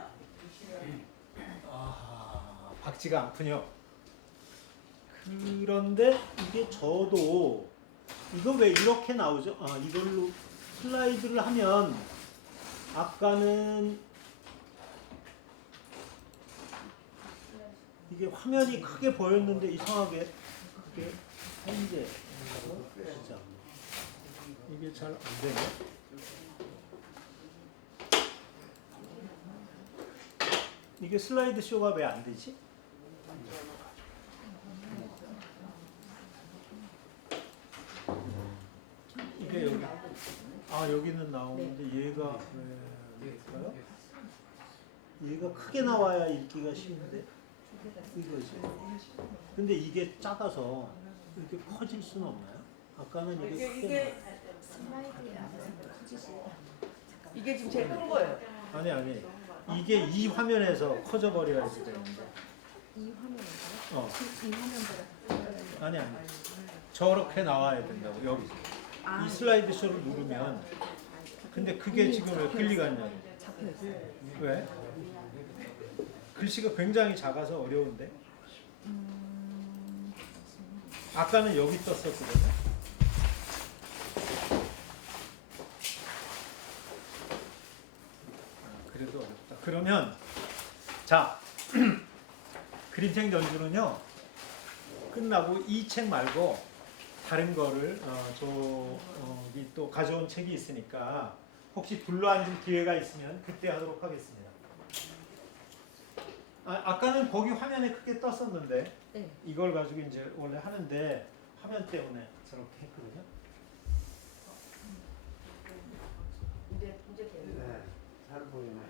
박지가 않군요. 그런데 이게 저도 이거 왜 이렇게 나오죠? 아, 이걸로 슬라이드를 하면 아까는 이게 화면이 크게 보였는데 이상하게 그게 현재 진짜 이게 잘 안 되네. 이게 슬라이드 쇼가 왜 안 되지? 이게 여기 여기는 나오는데 얘가 왜일까요? 얘가 크게 나와야 읽기가 쉬운데 이거지. 근데 이게 작아서 이렇게 커질 수는 없나요? 아까는 이게 슬라이드에 커지지. 이게 지금 제일 큰 거예요. 아니 이게 이 화면에서 커져 버려야지 되는데. 이 화면인가요? 이 화면보다. 아니 저렇게 나와야 된다고 여기. 이 슬라이드 쇼를 누르면 근데 그게 지금 왜 클릭 안 나요? 왜? 글씨가 굉장히 작아서 어려운데. 아까는 여기 떴었거든요. 그래도 어렵다. 그러면 자 그림책 연주는요 끝나고 이 책 말고 다른 거를 저기 또 가져온 책이 있으니까 혹시 둘러앉을 기회가 있으면 그때 하도록 하겠습니다. 아까는 거기 화면에 크게 떴었는데 네. 이걸 가지고 이제 원래 하는데 화면 때문에 저렇게 했거든요. 이제 네, 잘 보이네.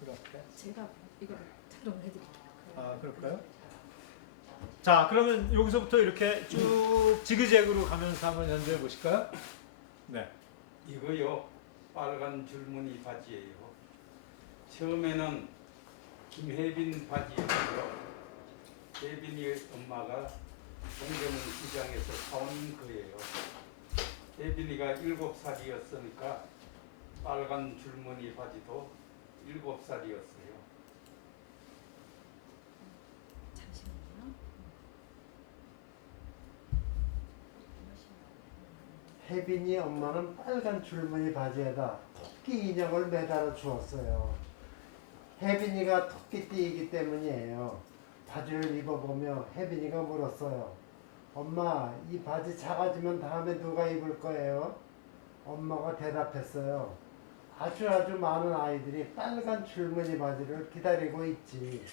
그렇게. 제가 이걸 촬영을 해드릴게요. 아, 그럴까요? 자, 그러면 여기서부터 이렇게 쭉 지그재그로 가면서 한번 연주해 보실까요? 네. 이거요, 빨간 줄무늬 바지예요. 처음에는 김혜빈 바지였고요. 혜빈이 엄마가 동대문 시장에서 사온 거예요. 혜빈이가 7살이었으니까 빨간 줄무늬 바지도 7살이었어요. 잠시만요. 혜빈이 엄마는 빨간 줄무늬 바지에다 토끼 인형을 매달아 주었어요. 혜빈이가 토끼띠이기 때문이에요. 바지를 입어보며 혜빈이가 물었어요. 엄마, 이 바지 작아지면 다음에 누가 입을 거예요? 엄마가 대답했어요. 아주 많은 아이들이 빨간 줄무늬 바지를 기다리고 있지.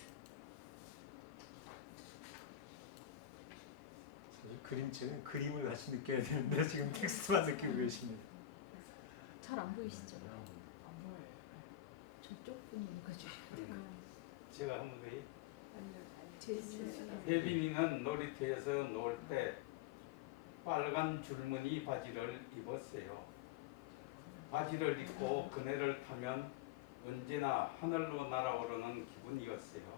그림책은 그림을 같이 느껴야 되는데 지금 텍스트만 느끼고 계십니다. 잘 안 보이시죠? 저쪽 분이 읽어주셔야 돼요. 제가 한번 더 제일 혜빈이는 놀이터에서 놀 때 빨간 줄무늬 바지를 입었어요. 바지를 입고 그네를 타면 언제나 하늘로 날아오르는 기분이었어요.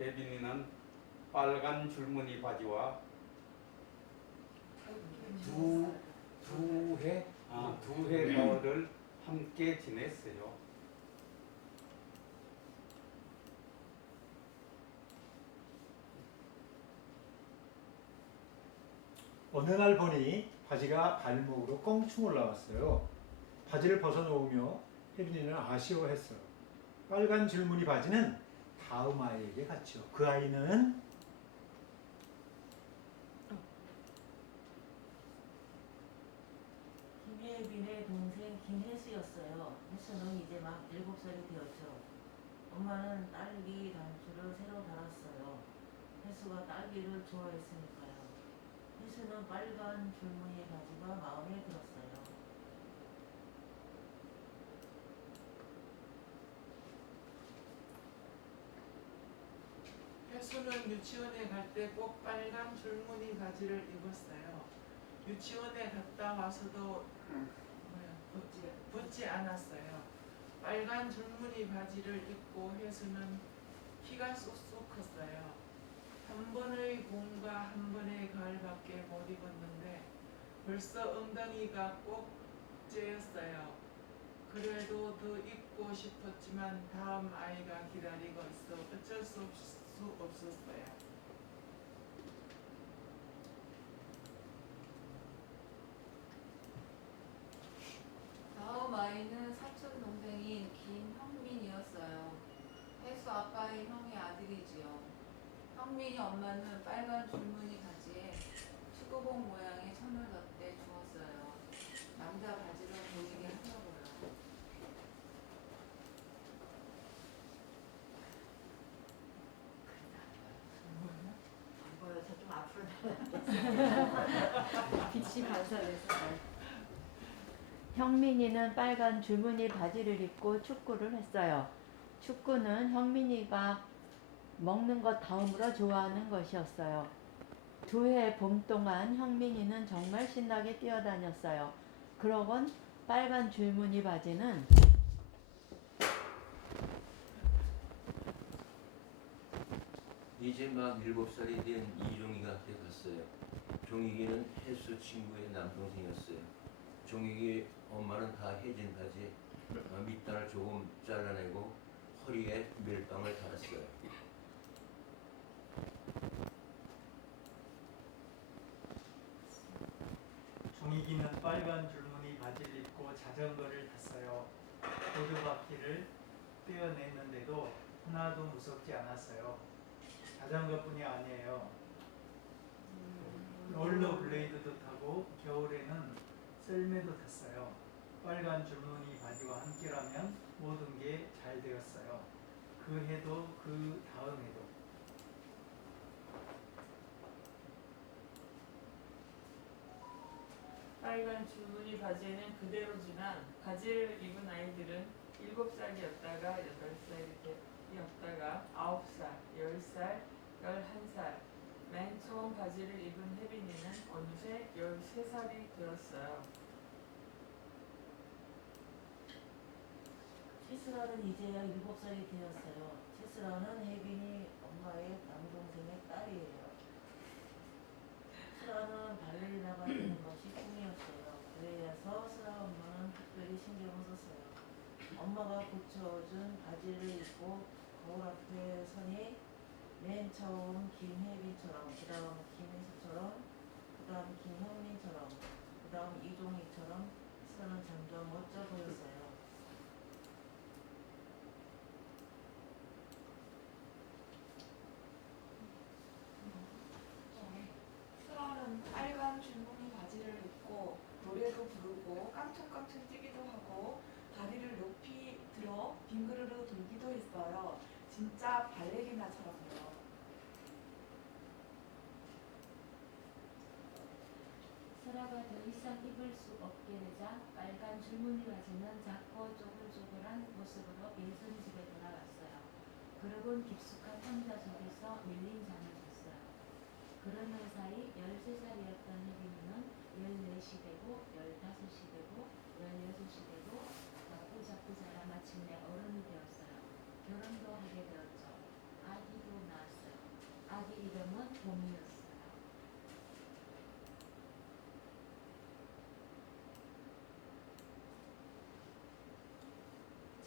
혜빈이는 빨간 줄무늬 바지와 두해 가을을 함께 지냈어요. 어느 날 보니 바지가 발목으로 껑충 올라왔어요. 바지를 벗어놓으며 혜빈이는 아쉬워했어요. 빨간 줄무늬 바지는 다음 아이에게 갔죠. 그 아이는 김혜빈의 동생 김혜수였어요. 혜수는 이제 막 7살이 되었죠. 엄마는 딸기 단추를 새로 달았어요. 혜수가 딸기를 좋아했으니까요. 혜수는 빨간 줄무늬 바지가 마음에 들었어요. 혜수는 유치원에 갈 때 꼭 빨간 줄무늬 바지를 입었어요. 유치원에 갔다 와서도 붙지 않았어요. 빨간 줄무늬 바지를 입고 혜수는 키가 쑥쑥 컸어요. 한 번의 봄과 한 번의 가을밖에 못 입었는데 벌써 엉덩이가 꼭재였어요. 그래도 더 입고 싶었지만 다음 아이가 기다리고 있어 어쩔 수 없었어요. 다음 아이는 사촌 동생인 김형민이었어요. 혜수 아빠의 형의 아들이지요. 형민이 엄마는 빨간 줄무늬 바지에 축구공 모양의 천을 덧대 주었어요. 남자 바지로 보이게 하려고요. 안 보여. 저좀 앞으로 나가. 빛이 반사돼서 형민이는 빨간 줄무늬 바지를 입고 축구를 했어요. 축구는 형민이가 먹는 것 다음으로 좋아하는 것이었어요. 2해 봄 동안 형민이는 정말 신나게 뛰어다녔어요. 그러곤 빨간 줄무늬 바지는 이제 막 7살이 된 이종이한테 갔어요. 종익이는 혜수 친구의 남동생이었어요. 종익이 엄마는 다 해진 바지에 밑단을 조금 잘라내고 허리에 멜빵을 달았어요. 종익이는 빨간 줄무늬 바지를 입고 자전거를 탔어요. 보조바퀴를 떼어냈는데도 하나도 무섭지 않았어요. 자전거뿐이 아니에요. 롤러블레이드도 타고 겨울에는 썰매도 탔어요. 빨간 줄무늬 바지와 함께라면 모든 게 잘 되었어요. 그 해도 그 다음 해도. 빨간 줄무늬 바지에는 그대로지만 바지를 입은 아이들은 7살이었다가 8살이었다가 9살, 10살, 11살. 맨 처음 바지를 입은 혜빈이는 어느새 13살이 되었어요. 채스라는 이제야 7살이 되었어요. 채스라는 혜빈이 엄마의 남동생의 딸이에요. 스라는 발레리나가 되는 것이 꿈이었어요. 그래서 스라 엄마는 특별히 신경을 썼어요. 엄마가 고쳐준 바지를 입고 거울 앞에 서니 맨 처음 김혜빈처럼, 그 다음 김혜수처럼, 그 다음 김형민처럼, 그 다음 이종희처럼 스라는 점점 멋져 보였어요. 수라는 빨간 줄무늬 바지를 입고 노래도 부르고 깡총깡총 뛰기도 하고 다리를 높이 들어 빙그르르 돌기도 했어요. 진짜 발레리나처럼요. 여자가 더 이상 입을 수 없게 되자 빨간 줄무늬 바지는 작고 쪼글쪼글한 모습으로 예선집에 돌아갔어요. 그러곤 깊숙한 혼자 속에서 밀린 잠을 잤어요. 그러는 사이 13살이었던 혜빈이는 14시 되고 15시 되고 16시 되고 자꾸 자라 마침내 어른이 되었어요. 결혼도 하게 되었죠. 아기도 낳았어요. 아기 이름은 봄이었어요.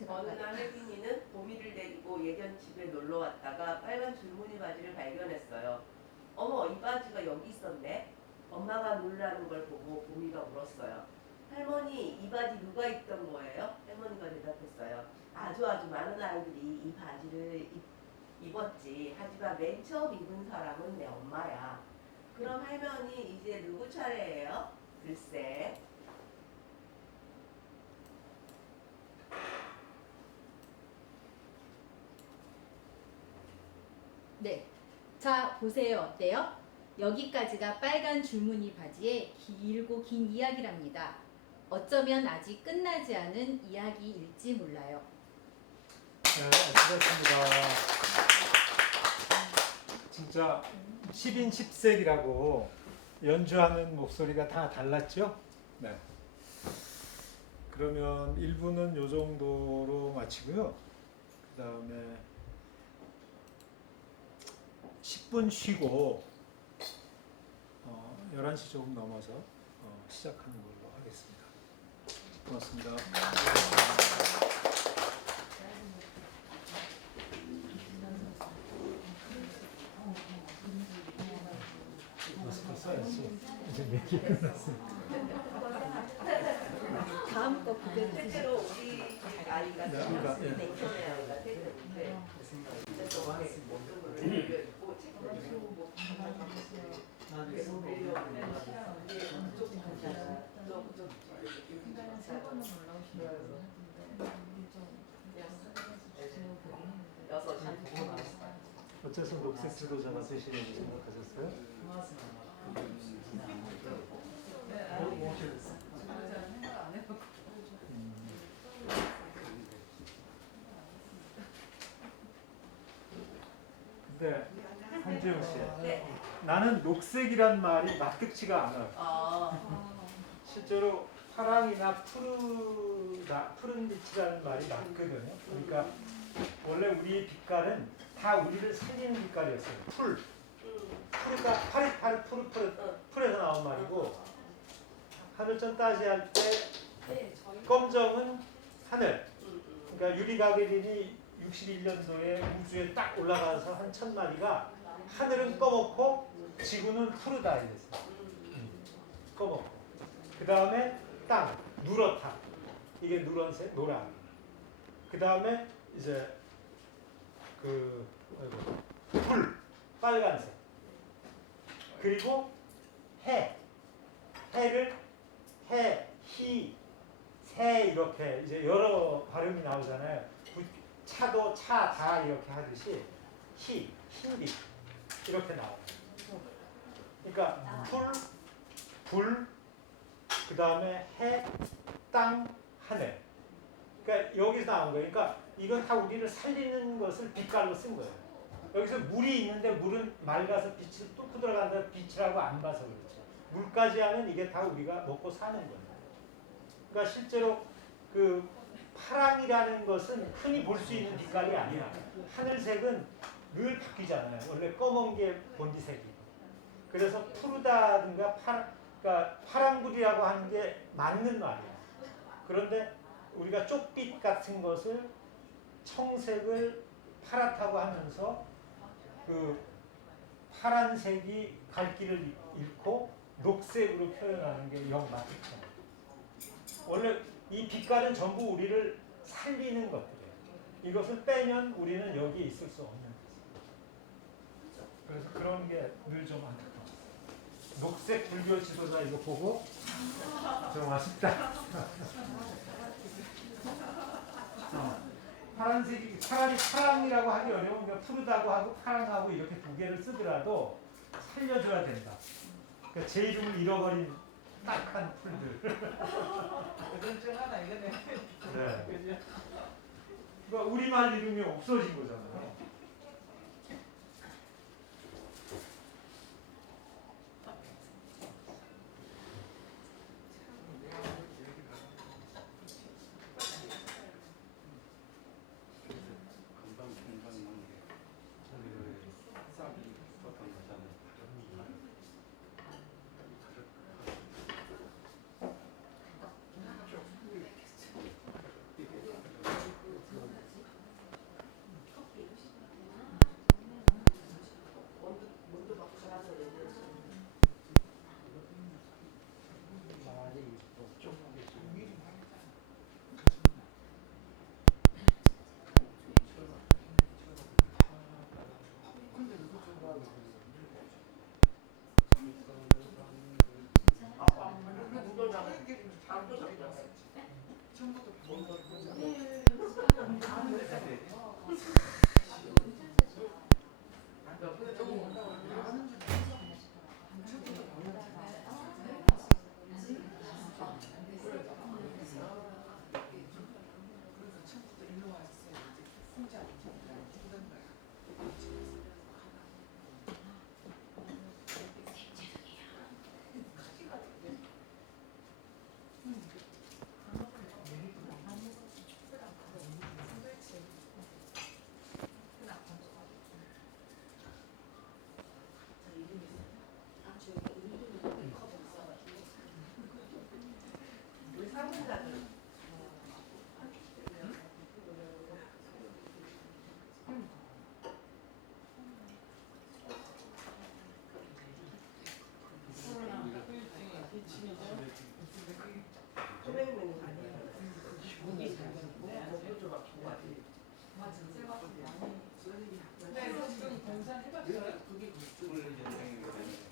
어느 날 혜빈이는 봄이를 데리고 예전 집에 놀러 왔다가 빨간 줄무늬 바지를 발견했어요. 어머, 이 바지가 여기 있었네. 엄마가 놀라는 걸 보고 봄이가 물었어요. 할머니, 이 바지 누가 입던 거예요? 할머니가 대답했어요. 아주 많은 아이들이 이 바지를 입었지. 하지만 맨 처음 입은 사람은 내 엄마야. 그럼 할머니, 이제 누구 차례예요? 글쎄. 네. 자, 보세요. 어때요? 여기까지가 빨간 줄무늬 바지의 길고 긴 이야기랍니다. 어쩌면 아직 끝나지 않은 이야기일지 몰라요. 네, 수고했습니다. 진짜 10인 10색이라고 연주하는 목소리가 다 달랐죠? 네. 그러면 1부는 요 정도로 마치고요. 그 다음에 10분 쉬고 11시 조금 넘어서 시작하는 걸로 하겠습니다. 고맙습니다. 마스크 써야지. 이제 몇 개 끝났습니다. 다음 거 그대로 실제로 우리 아이가 네, 아이가, 예. 냉천의 아이가 됐는데 그래서 모든 거를 빌려주고 책도 주고 계속 빌려오는데 그쪽 어째서 녹색 지도자가 되시려고 생각하셨어요? 근데 한지영 씨, 네. 나는 녹색이란 말이 납득치가 않아요. 실제로 파랑이나 푸른 빛이라는 말이 맞거든요. 그러니까 원래 우리의 빛깔은 다 우리를 살리는 빛깔이었어요. 푸르가 파릿파릿 풀에서 나온 말이고, 하늘천 따지할 때 검정은 하늘. 그러니까 유리 가게린이 61년도에 우주에 딱 올라가서 한 1000마리가 하늘은 검었고 지구는 푸르다 이랬어요. 검었고. 그 다음에 땅, 누렇다. 이게 누런색, 노란. 그 다음에 이제 불, 빨간색. 그리고 해를 희, 새 이렇게 이제 여러 발음이 나오잖아요. 차도 차 다 이렇게 하듯이 흰빛 이렇게 나와요. 그러니까 불, 그 다음에 해, 땅, 하늘. 그러니까 여기서 나온 거예요. 그러니까 이건 다 우리를 살리는 것을 빛깔로 쓴 거예요. 여기서 물이 있는데 물은 맑아서 빛이 뚝 들어간다 빛이라고 안 봐서 그렇죠. 물까지 하면 이게 다 우리가 먹고 사는 거예요. 그러니까 실제로 그 파랑이라는 것은 흔히 볼 수 있는 빛깔이 아니야. 하늘색은 늘 바뀌잖아요. 원래 검은 게 본디색이고. 그래서 푸르다든가 그러니까 파랑불이라고 하는 게 맞는 말이야. 그런데 우리가 쪽빛 같은 것을 청색을 파랗다고 하면서 그 파란색이 갈 길을 잃고 녹색으로 표현하는 게 영 맞죠. 원래 이 빛깔은 전부 우리를 살리는 것들이에요. 이것을 빼면 우리는 여기에 있을 수 없는 거죠. 그래서 그런 게 늘 좀 안타까워요. 녹색 불교 지도자 이거 보고 좀 아쉽다. 파란색이 차라리 파랑이라고 하기 어려운 게 푸르다고 하고 파랑하고 이렇게 두 개를 쓰더라도 살려줘야 된다. 그러니까 제 이름을 잃어버린 딱한 풀들. 어정쩡하다 이거네. 네. 그죠? 그러니까 우리말 이름이 없어진 거잖아요. 금방 생각난 게 싹이 있었던 거잖아요. 말이 좁게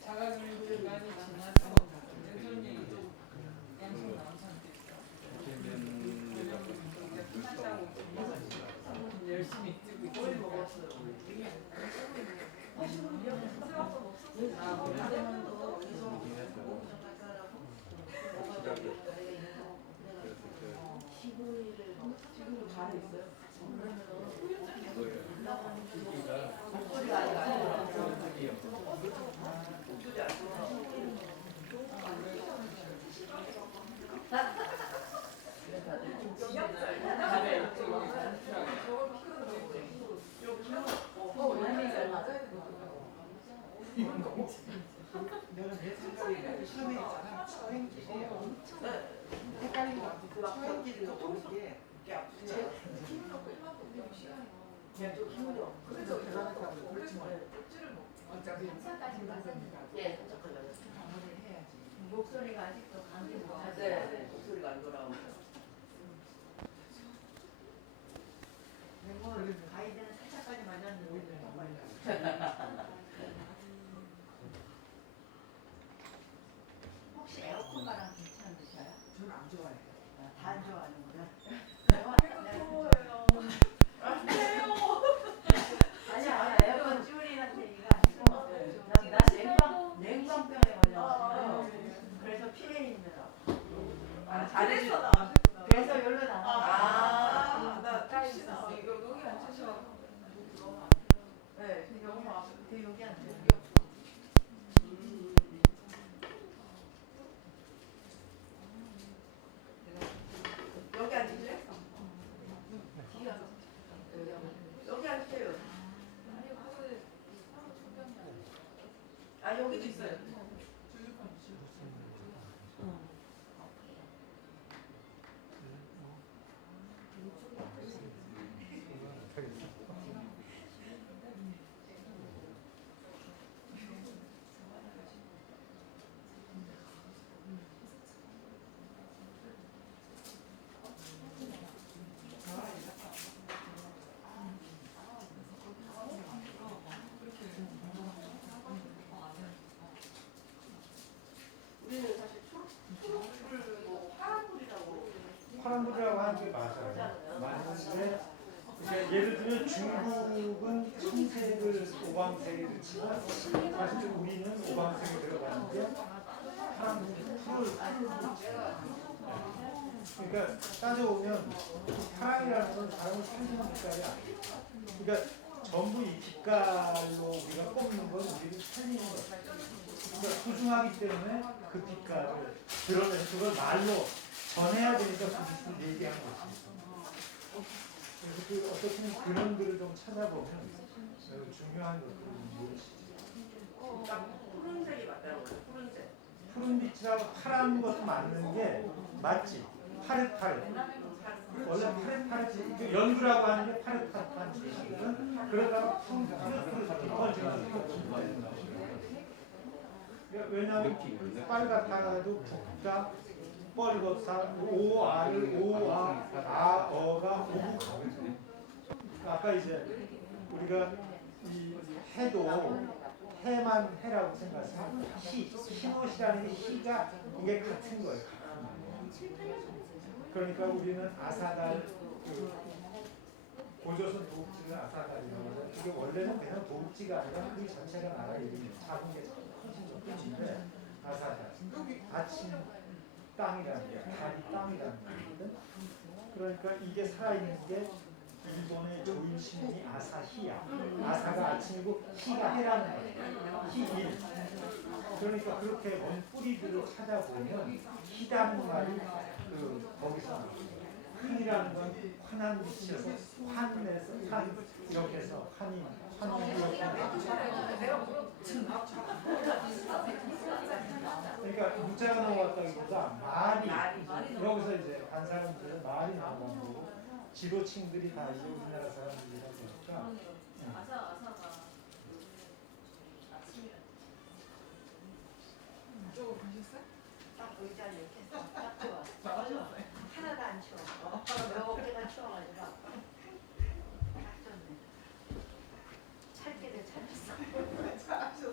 자가격리기간이 지나서 왼손이 양손 나온 상태죠. 한다고 열심히 뛰고 있어요. 먹었어요. 지금도 잘해 있어요. 목소리가 아직 안 들어요. 목소리 안 들어요. 내가 내 생각에 시험에 있잖아. 처행길이 헷갈린 거 같아. 처행길이가 모르게 이게 아프지. 그냥 좀 힘이 없어. 그래서 대단하다고 그러지 마. 어차피 예, 방어를 해야지. 목소리가 아직도 감기 못하죠. 네, 목소리가 안 돌아오죠. 가이드는 살짝까지 맞았는데 혹시 에어컨 바람 괜찮으셔요? 저는 안 좋아해요. 다 안 좋아하는구나. 아니야, 에어컨 쭈리라는 얘기가 아니고 나 냉방병에 걸려가지고 그래서 피해 있느라. 잘했어 나. 그래서 여기로 나가. 나 혹시나 이거 여기 앉으셔. 네, 여기 앞에 여기 앉아요. 여기 앉으세요? 여기 앉으세요. 아, 여기도 있어요. 우리는 사실 초록불, 뭐 파란불이라고. 파란불이라고 하는 게 맞아요. 맞는데 이제 예를 들면 중국은 청색을 오방색을 치고 사실 우리는 오방색이 들어가는데 그러니까 따져보면 파랑이라는 건 사람을 살리는 빛깔이 아니에요. 그러니까 전부 이 빛깔로 우리가 꼽는 건 우리를 살리는 거예요. 그러니까 소중하기 때문에 그 빛깔을 드러내서 그걸 말로 전해야 되니까 그 빛을 얘기하는 거죠. 그래서 그 어떻게 보면 그런들을 좀 찾아보면 매우 중요한 것들이 무엇이지? 푸른색이 맞다고 그래요. 푸른색. 푸른 빛이라고 파란 것도 맞는 게 맞지? 파릇파릇. 원래 파릇파릇이 연두라고 하는 게 파릇파릇한 빛이거든. 그러다가 왜냐하면 빨갛다가도 붓다 뻘겋다 오아를 오아 아어가 오국하거든. 아까 이제 우리가 이 해도 해만 해라고 생각하면 희옷이라는 게 희가 이게 같은 거예요. 그러니까 우리는 아사달 고조선 도읍지는 아사달이라고 해서 이게 원래는 그냥 도읍지가 아니라 그 자체가 나라 이름이에요. 작은 게 커진 끝인데 아사달 아침 땅이라는 게 달이 땅이라는 거거든. 그러니까 이게 살아있는 게 일본의 조인 신문이 아사히야. 아사가 아침이고 히가 해라는 거예요. 히일. 그러니까 그렇게 뿌리들을 찾아보면 히라는 말이 거기서 나와요. 흔이라는 건 환한 빛이어서 환에서 환 이렇게 해서 환이 그러니까 문자가 나왔다기보다 말이 여기서 이제 간 사람들은 말이 나오는 거고 지도층들이 다 이제 우리나라 사람들이다 보니까 아사가 저거 보셨어요? 딱 의자를 이렇게 해서 딱 좋아. 하나도 안 추워. 몇 개만 추워가지고 딱 좋네. 찰기를 찾았어. 잘하셨어요.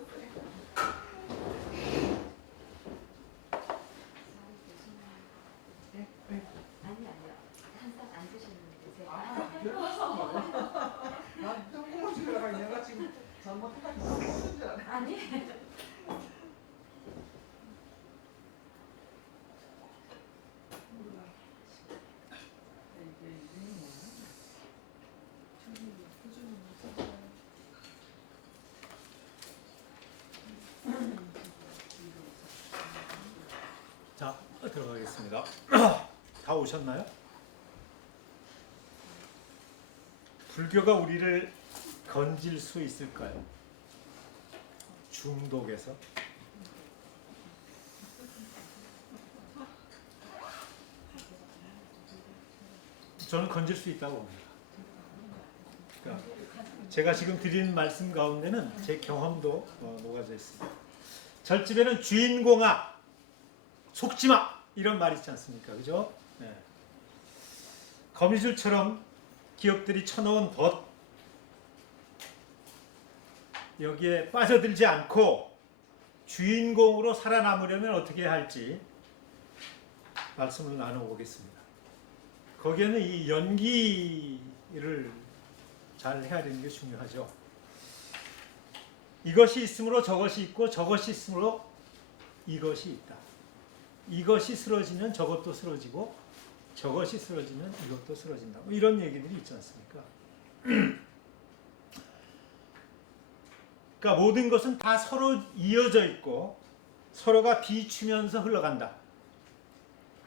아니요. 한상 안 드시는 드세요. 난 똥구멍 줄여가 얘가 지금 잘못해가지고 쓰는 줄 알아. 아니. 자 들어가겠습니다. 다 오셨나요? 불교가 우리를 건질 수 있을까요? 중독에서? 저는 건질 수 있다고 봅니다. 그러니까 제가 지금 드리는 말씀 가운데는 제 경험도 녹아져 있습니다. 절집에는 주인공아, 속지마 이런 말 있지 않습니까? 그죠? 네. 거미줄처럼 기업들이 쳐놓은 벗 여기에 빠져들지 않고 주인공으로 살아남으려면 어떻게 해야 할지 말씀을 나눠보겠습니다. 거기에는 이 연기를 잘 헤아리는 게 중요하죠. 이것이 있으므로 저것이 있고 저것이 있으므로 이것이 있다. 이것이 쓰러지면 저것도 쓰러지고 저것이 쓰러지면 이것도 쓰러진다. 이런 얘기들이 있지 않습니까? 그러니까 모든 것은 다 서로 이어져 있고 서로가 비추면서 흘러간다.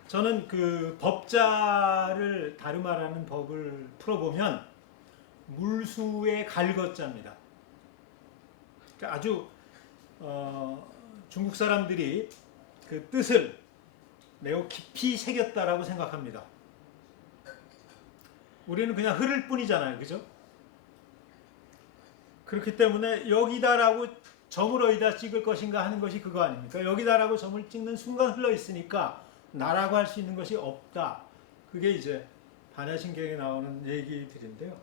저는 그 법자를 다루마라는 법을 풀어보면 물수의 갈것자입니다. 그러니까 아주 중국 사람들이 그 뜻을 매우 깊이 새겼다라고 생각합니다. 우리는 그냥 흐를 뿐이잖아요. 그죠? 그렇기 때문에 여기다라고 점을 어디다 찍을 것인가 하는 것이 그거 아닙니까? 여기다라고 점을 찍는 순간 흘러 있으니까 나라고 할 수 있는 것이 없다. 그게 이제 반야신경에 나오는 얘기들인데요.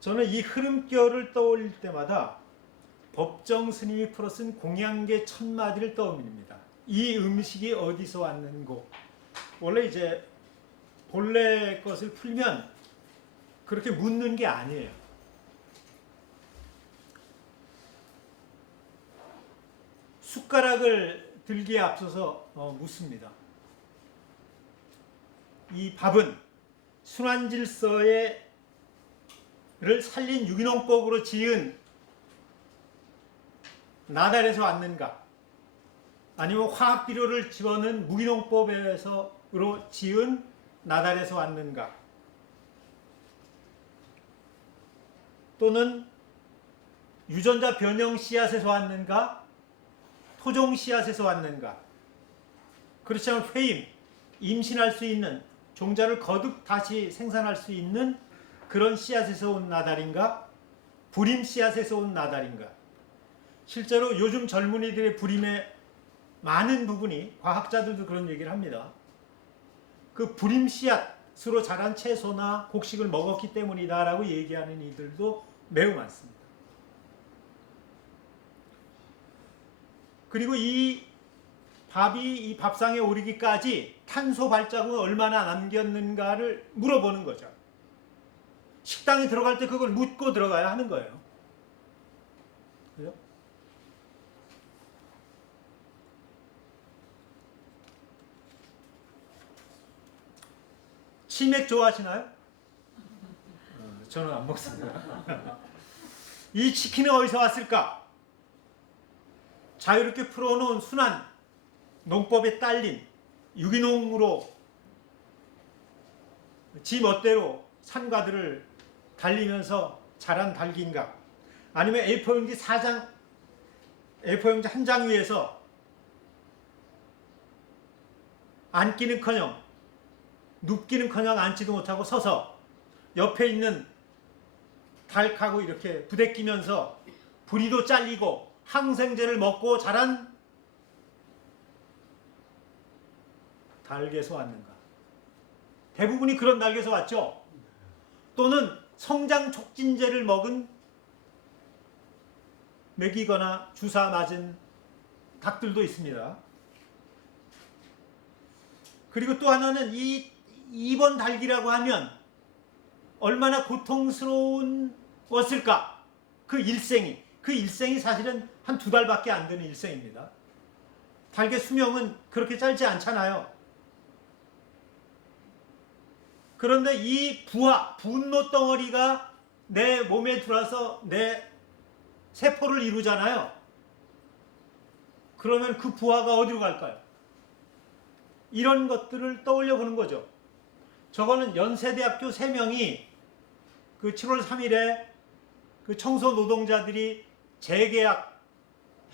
저는 이 흐름결을 떠올릴 때마다 법정 스님이 풀어쓴 공양계 천마디를 떠올립니다. 이 음식이 어디서 왔는고. 원래 이제 본래 것을 풀면 그렇게 묻는 게 아니에요. 숟가락을 들기에 앞서서 묻습니다. 이 밥은 순환질서를 살린 유기농법으로 지은 나달에서 왔는가? 아니면 화학비료를 집어넣은 무기농법으로 지은 나달에서 왔는가? 또는 유전자 변형 씨앗에서 왔는가? 토종 씨앗에서 왔는가? 그렇지 않으면 회임, 임신할 수 있는, 종자를 거듭 다시 생산할 수 있는 그런 씨앗에서 온 나달인가? 불임 씨앗에서 온 나달인가? 실제로 요즘 젊은이들의 불임의 많은 부분이, 과학자들도 그런 얘기를 합니다. 그 불임 씨앗으로 자란 채소나 곡식을 먹었기 때문이다라고 얘기하는 이들도 매우 많습니다. 그리고 이 밥이 이 밥상에 오르기까지 탄소 발자국을 얼마나 남겼는가를 물어보는 거죠. 식당에 들어갈 때 그걸 묻고 들어가야 하는 거예요. 그죠? 치맥 좋아하시나요? 저는 안 먹습니다. 이 치킨은 어디서 왔을까? 자유롭게 풀어놓은 순환 농법에 딸린 유기농으로 지 멋대로 산과들을 달리면서 자란 닭인가? 아니면 A4용지 한 장 위에서 앉기는커녕 눕기는커녕 앉지도 못하고 서서 옆에 있는 닭하고 이렇게 부대끼면서 부리도 잘리고 항생제를 먹고 자란 닭에서 왔는가? 대부분이 그런 닭에서 왔죠. 또는 성장 촉진제를 먹이거나 주사 맞은 닭들도 있습니다. 그리고 또 하나는 이 2번 닭이라고 하면 얼마나 고통스러웠을까? 그 일생이 사실은 한 2달밖에 안 되는 일생입니다. 닭의 수명은 그렇게 짧지 않잖아요. 그런데 이 분노 덩어리가 내 몸에 들어와서 내 세포를 이루잖아요. 그러면 그 부하가 어디로 갈까요? 이런 것들을 떠올려 보는 거죠. 저거는 연세대학교 3명이 그 7월 3일에 그 청소 노동자들이 재계약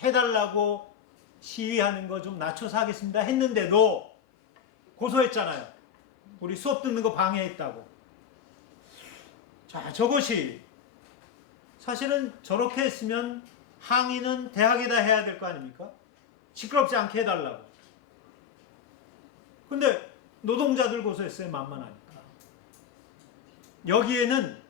해달라고 시위하는 거 좀 낮춰서 하겠습니다 했는데도 고소했잖아요. 우리 수업 듣는 거 방해했다고. 자, 저것이 사실은 저렇게 했으면 항의는 대학에다 해야 될 거 아닙니까? 시끄럽지 않게 해달라고. 근데 노동자들 고소했어요. 만만하니까. 여기에는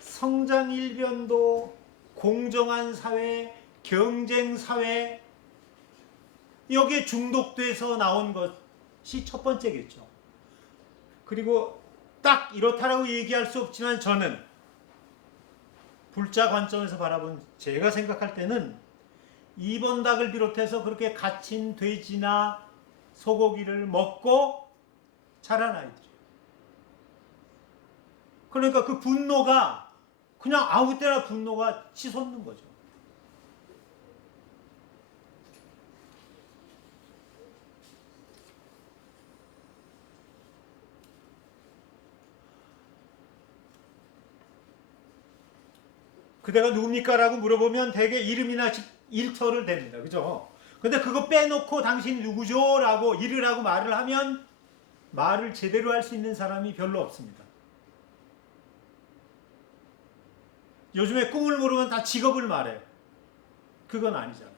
성장 일변도, 공정한 사회, 경쟁 사회, 여기에 중독돼서 나온 것이 첫 번째겠죠. 그리고 딱 이렇다라고 얘기할 수 없지만 저는 불자 관점에서 바라본 제가 생각할 때는 2번 닭을 비롯해서 그렇게 갇힌 돼지나 소고기를 먹고 자란 아이들. 그러니까 그 분노가 그냥 아무 때나 분노가 치솟는 거죠. 그대가 누굽니까? 라고 물어보면 대개 이름이나 일터를 댑니다. 그죠? 근데 그거 빼놓고 당신 누구죠? 라고 이르라고 말을 하면 말을 제대로 할 수 있는 사람이 별로 없습니다. 요즘에 꿈을 물으면 다 직업을 말해요. 그건 아니잖아요.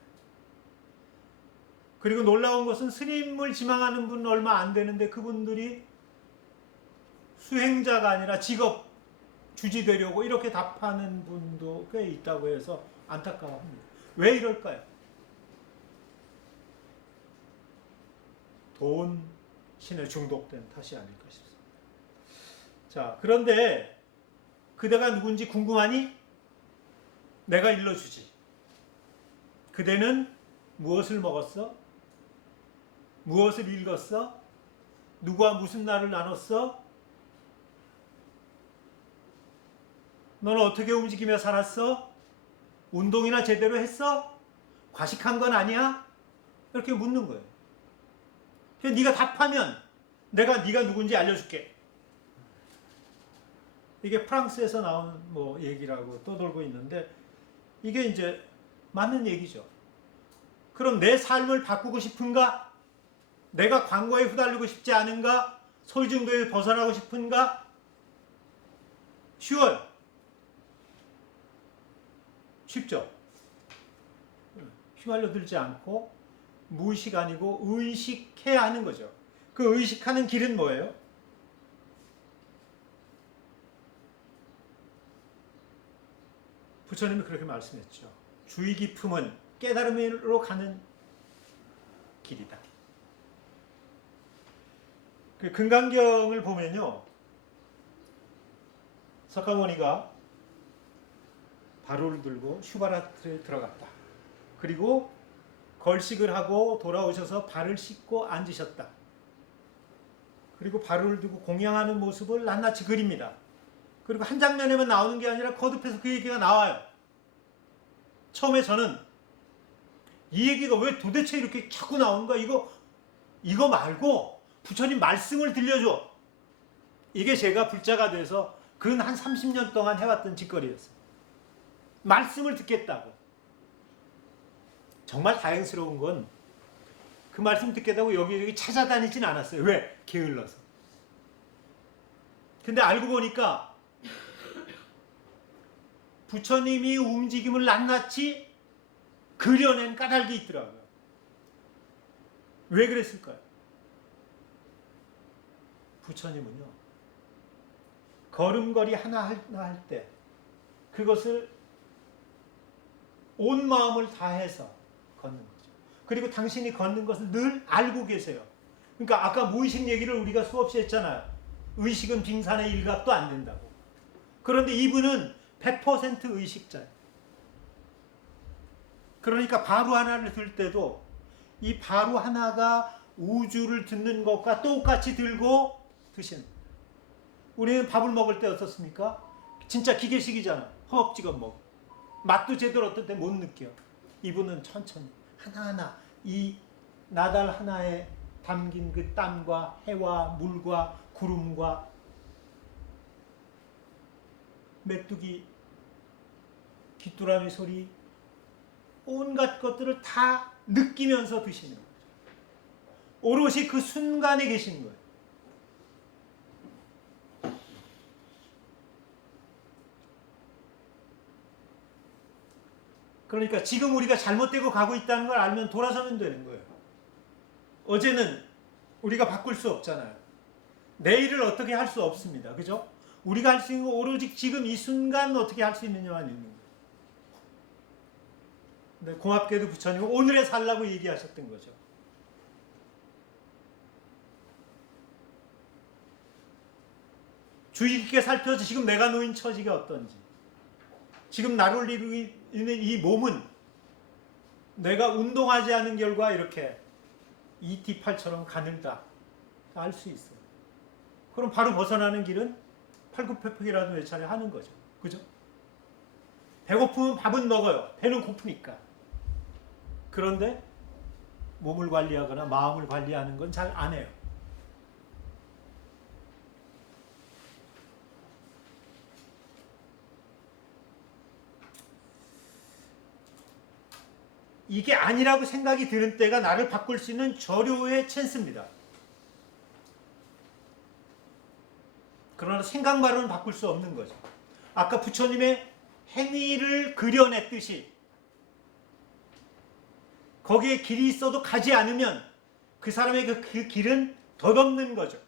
그리고 놀라운 것은 스님을 지망하는 분은 얼마 안 되는데 그분들이 수행자가 아니라 직업 주지되려고 이렇게 답하는 분도 꽤 있다고 해서 안타까워합니다. 왜 이럴까요? 돈 신에 중독된 탓이 아닐까 싶습니다. 자, 그런데 그대가 누군지 궁금하니? 내가 일러주지. 그대는 무엇을 먹었어? 무엇을 읽었어? 누구와 무슨 날을 나눴어? 너는 어떻게 움직이며 살았어? 운동이나 제대로 했어? 과식한 건 아니야? 이렇게 묻는 거예요. 그래서 네가 답하면 내가 네가 누군지 알려줄게. 이게 프랑스에서 나온 뭐 얘기라고 떠돌고 있는데 이게 이제 맞는 얘기죠. 그럼 내 삶을 바꾸고 싶은가? 내가 광고에 휘둘리고 싶지 않은가? 소유증도에 벗어나고 싶은가? 쉬워요. 쉽죠? 휘말려들지 않고 무의식 아니고 의식해야 하는 거죠. 그 의식하는 길은 뭐예요? 부처님이 그렇게 말씀했죠. 주의 깊음은 깨달음으로 가는 길이다. 그 금강경을 보면요. 석가모니가 바로를 들고 슈바라트에 들어갔다. 그리고 걸식을 하고 돌아오셔서 발을 씻고 앉으셨다. 그리고 바로를 들고 공양하는 모습을 낱낱이 그립니다. 그리고 한 장면에만 나오는 게 아니라 거듭해서 그 얘기가 나와요. 처음에 저는 이 얘기가 왜 도대체 이렇게 자꾸 나오는가? 이거 말고 부처님 말씀을 들려줘. 이게 제가 불자가 돼서 근 한 30년 동안 해왔던 짓거리였어요. 말씀을 듣겠다고. 정말 다행스러운 건 그 말씀 듣겠다고 여기저기 찾아다니진 않았어요. 왜? 게을러서. 근데 알고 보니까 부처님이 움직임을 낱낱이 그려낸 까닭이 있더라고요. 왜 그랬을까요? 부처님은요, 걸음걸이 하나하나 할 때 그것을 온 마음을 다해서 걷는 거죠. 그리고 당신이 걷는 것을 늘 알고 계세요. 그러니까 아까 무의식 얘기를 우리가 수없이 했잖아요. 의식은 빙산의 일각도 안 된다고. 그런데 이분은 100% 의식자예요. 그러니까 바로 하나를 들 때도 이 바로 하나가 우주를 듣는 것과 똑같이 들고 드시는 거예요. 우리는 밥을 먹을 때 어떻습니까? 진짜 기계식이잖아. 허겁지겁 먹어. 맛도 제대로 어떨 때 못 느껴. 이분은 천천히 하나하나 이 나달 하나에 담긴 그 땀과 해와 물과 구름과 메뚜기 귀뚜라미 소리 온갖 것들을 다 느끼면서 드시는 거죠. 오롯이 그 순간에 계신 거예요. 그러니까 지금 우리가 잘못되고 가고 있다는 걸 알면 돌아서면 되는 거예요. 어제는 우리가 바꿀 수 없잖아요. 내일을 어떻게 할 수 없습니다. 그죠? 우리가 할 수 있는 건 오로지 지금 이 순간 어떻게 할 수 있느냐만 있는 거예요. 근데 고맙게도 부처님은 오늘에 살라고 얘기하셨던 거죠. 주의 깊게 살펴서 지금 내가 놓인 처지가 어떤지, 지금 나를 이루고 있는 이 몸은 내가 운동하지 않은 결과 이렇게 ET8처럼 가늘다 알 수 있어요. 그럼 바로 벗어나는 길은 팔굽혀펴기라도 몇 차례 하는 거죠. 그죠? 배고프면 밥은 먹어요. 배는 고프니까. 그런데 몸을 관리하거나 마음을 관리하는 건 잘 안 해요. 이게 아니라고 생각이 드는 때가 나를 바꿀 수 있는 절호의 찬스입니다. 그러나 생각만으로는 바꿀 수 없는 거죠. 아까 부처님의 행위를 그려냈듯이 거기에 길이 있어도 가지 않으면 그 사람의 그 길은 덧없는 거죠.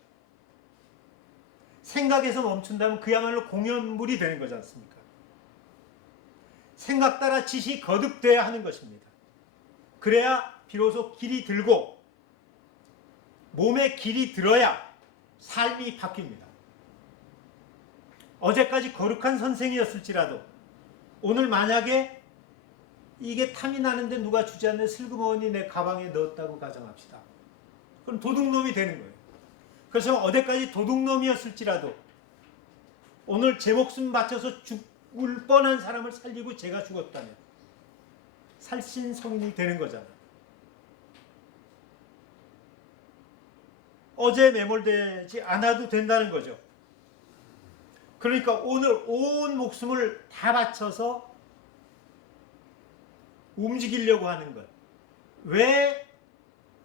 생각에서 멈춘다면 그야말로 공연물이 되는 거지 않습니까? 생각 따라 짓이 거듭돼야 하는 것입니다. 그래야 비로소 길이 들고 몸에 길이 들어야 삶이 바뀝니다. 어제까지 거룩한 선생이었을지라도 오늘 만약에 이게 탐이 나는데 누가 주지 않는 슬그머니 내 가방에 넣었다고 가정합시다. 그럼 도둑놈이 되는 거예요. 그래서 어디까지 도둑놈이었을지라도 오늘 제 목숨 바쳐서 죽을 뻔한 사람을 살리고 제가 죽었다면 살신성인이 되는 거잖아요. 어제 매몰되지 않아도 된다는 거죠. 그러니까 오늘 온 목숨을 다 바쳐서 움직이려고 하는 것. 왜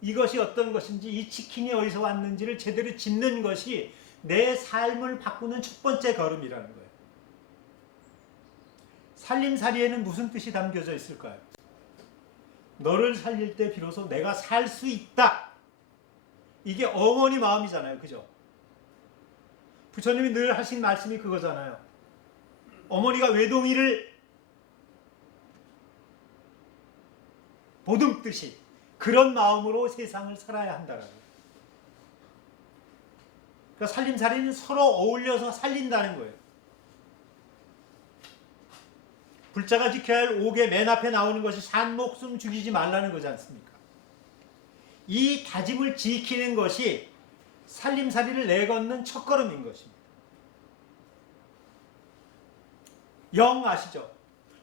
이것이 어떤 것인지, 이 치킨이 어디서 왔는지를 제대로 짚는 것이 내 삶을 바꾸는 첫 번째 걸음이라는 거예요. 살림살이에는 무슨 뜻이 담겨져 있을까요? 너를 살릴 때 비로소 내가 살 수 있다. 이게 어머니 마음이잖아요. 그죠? 부처님이 늘 하신 말씀이 그거잖아요. 어머니가 외동이를 보듬듯이 그런 마음으로 세상을 살아야 한다라고. 그러니까 살림살이는 서로 어울려서 살린다는 거예요. 불자가 지켜야 할 옥의 맨 앞에 나오는 것이 산 목숨 죽이지 말라는 거지 않습니까? 이 다짐을 지키는 것이 살림살이를 내걷는 첫걸음인 것입니다. 영 아시죠?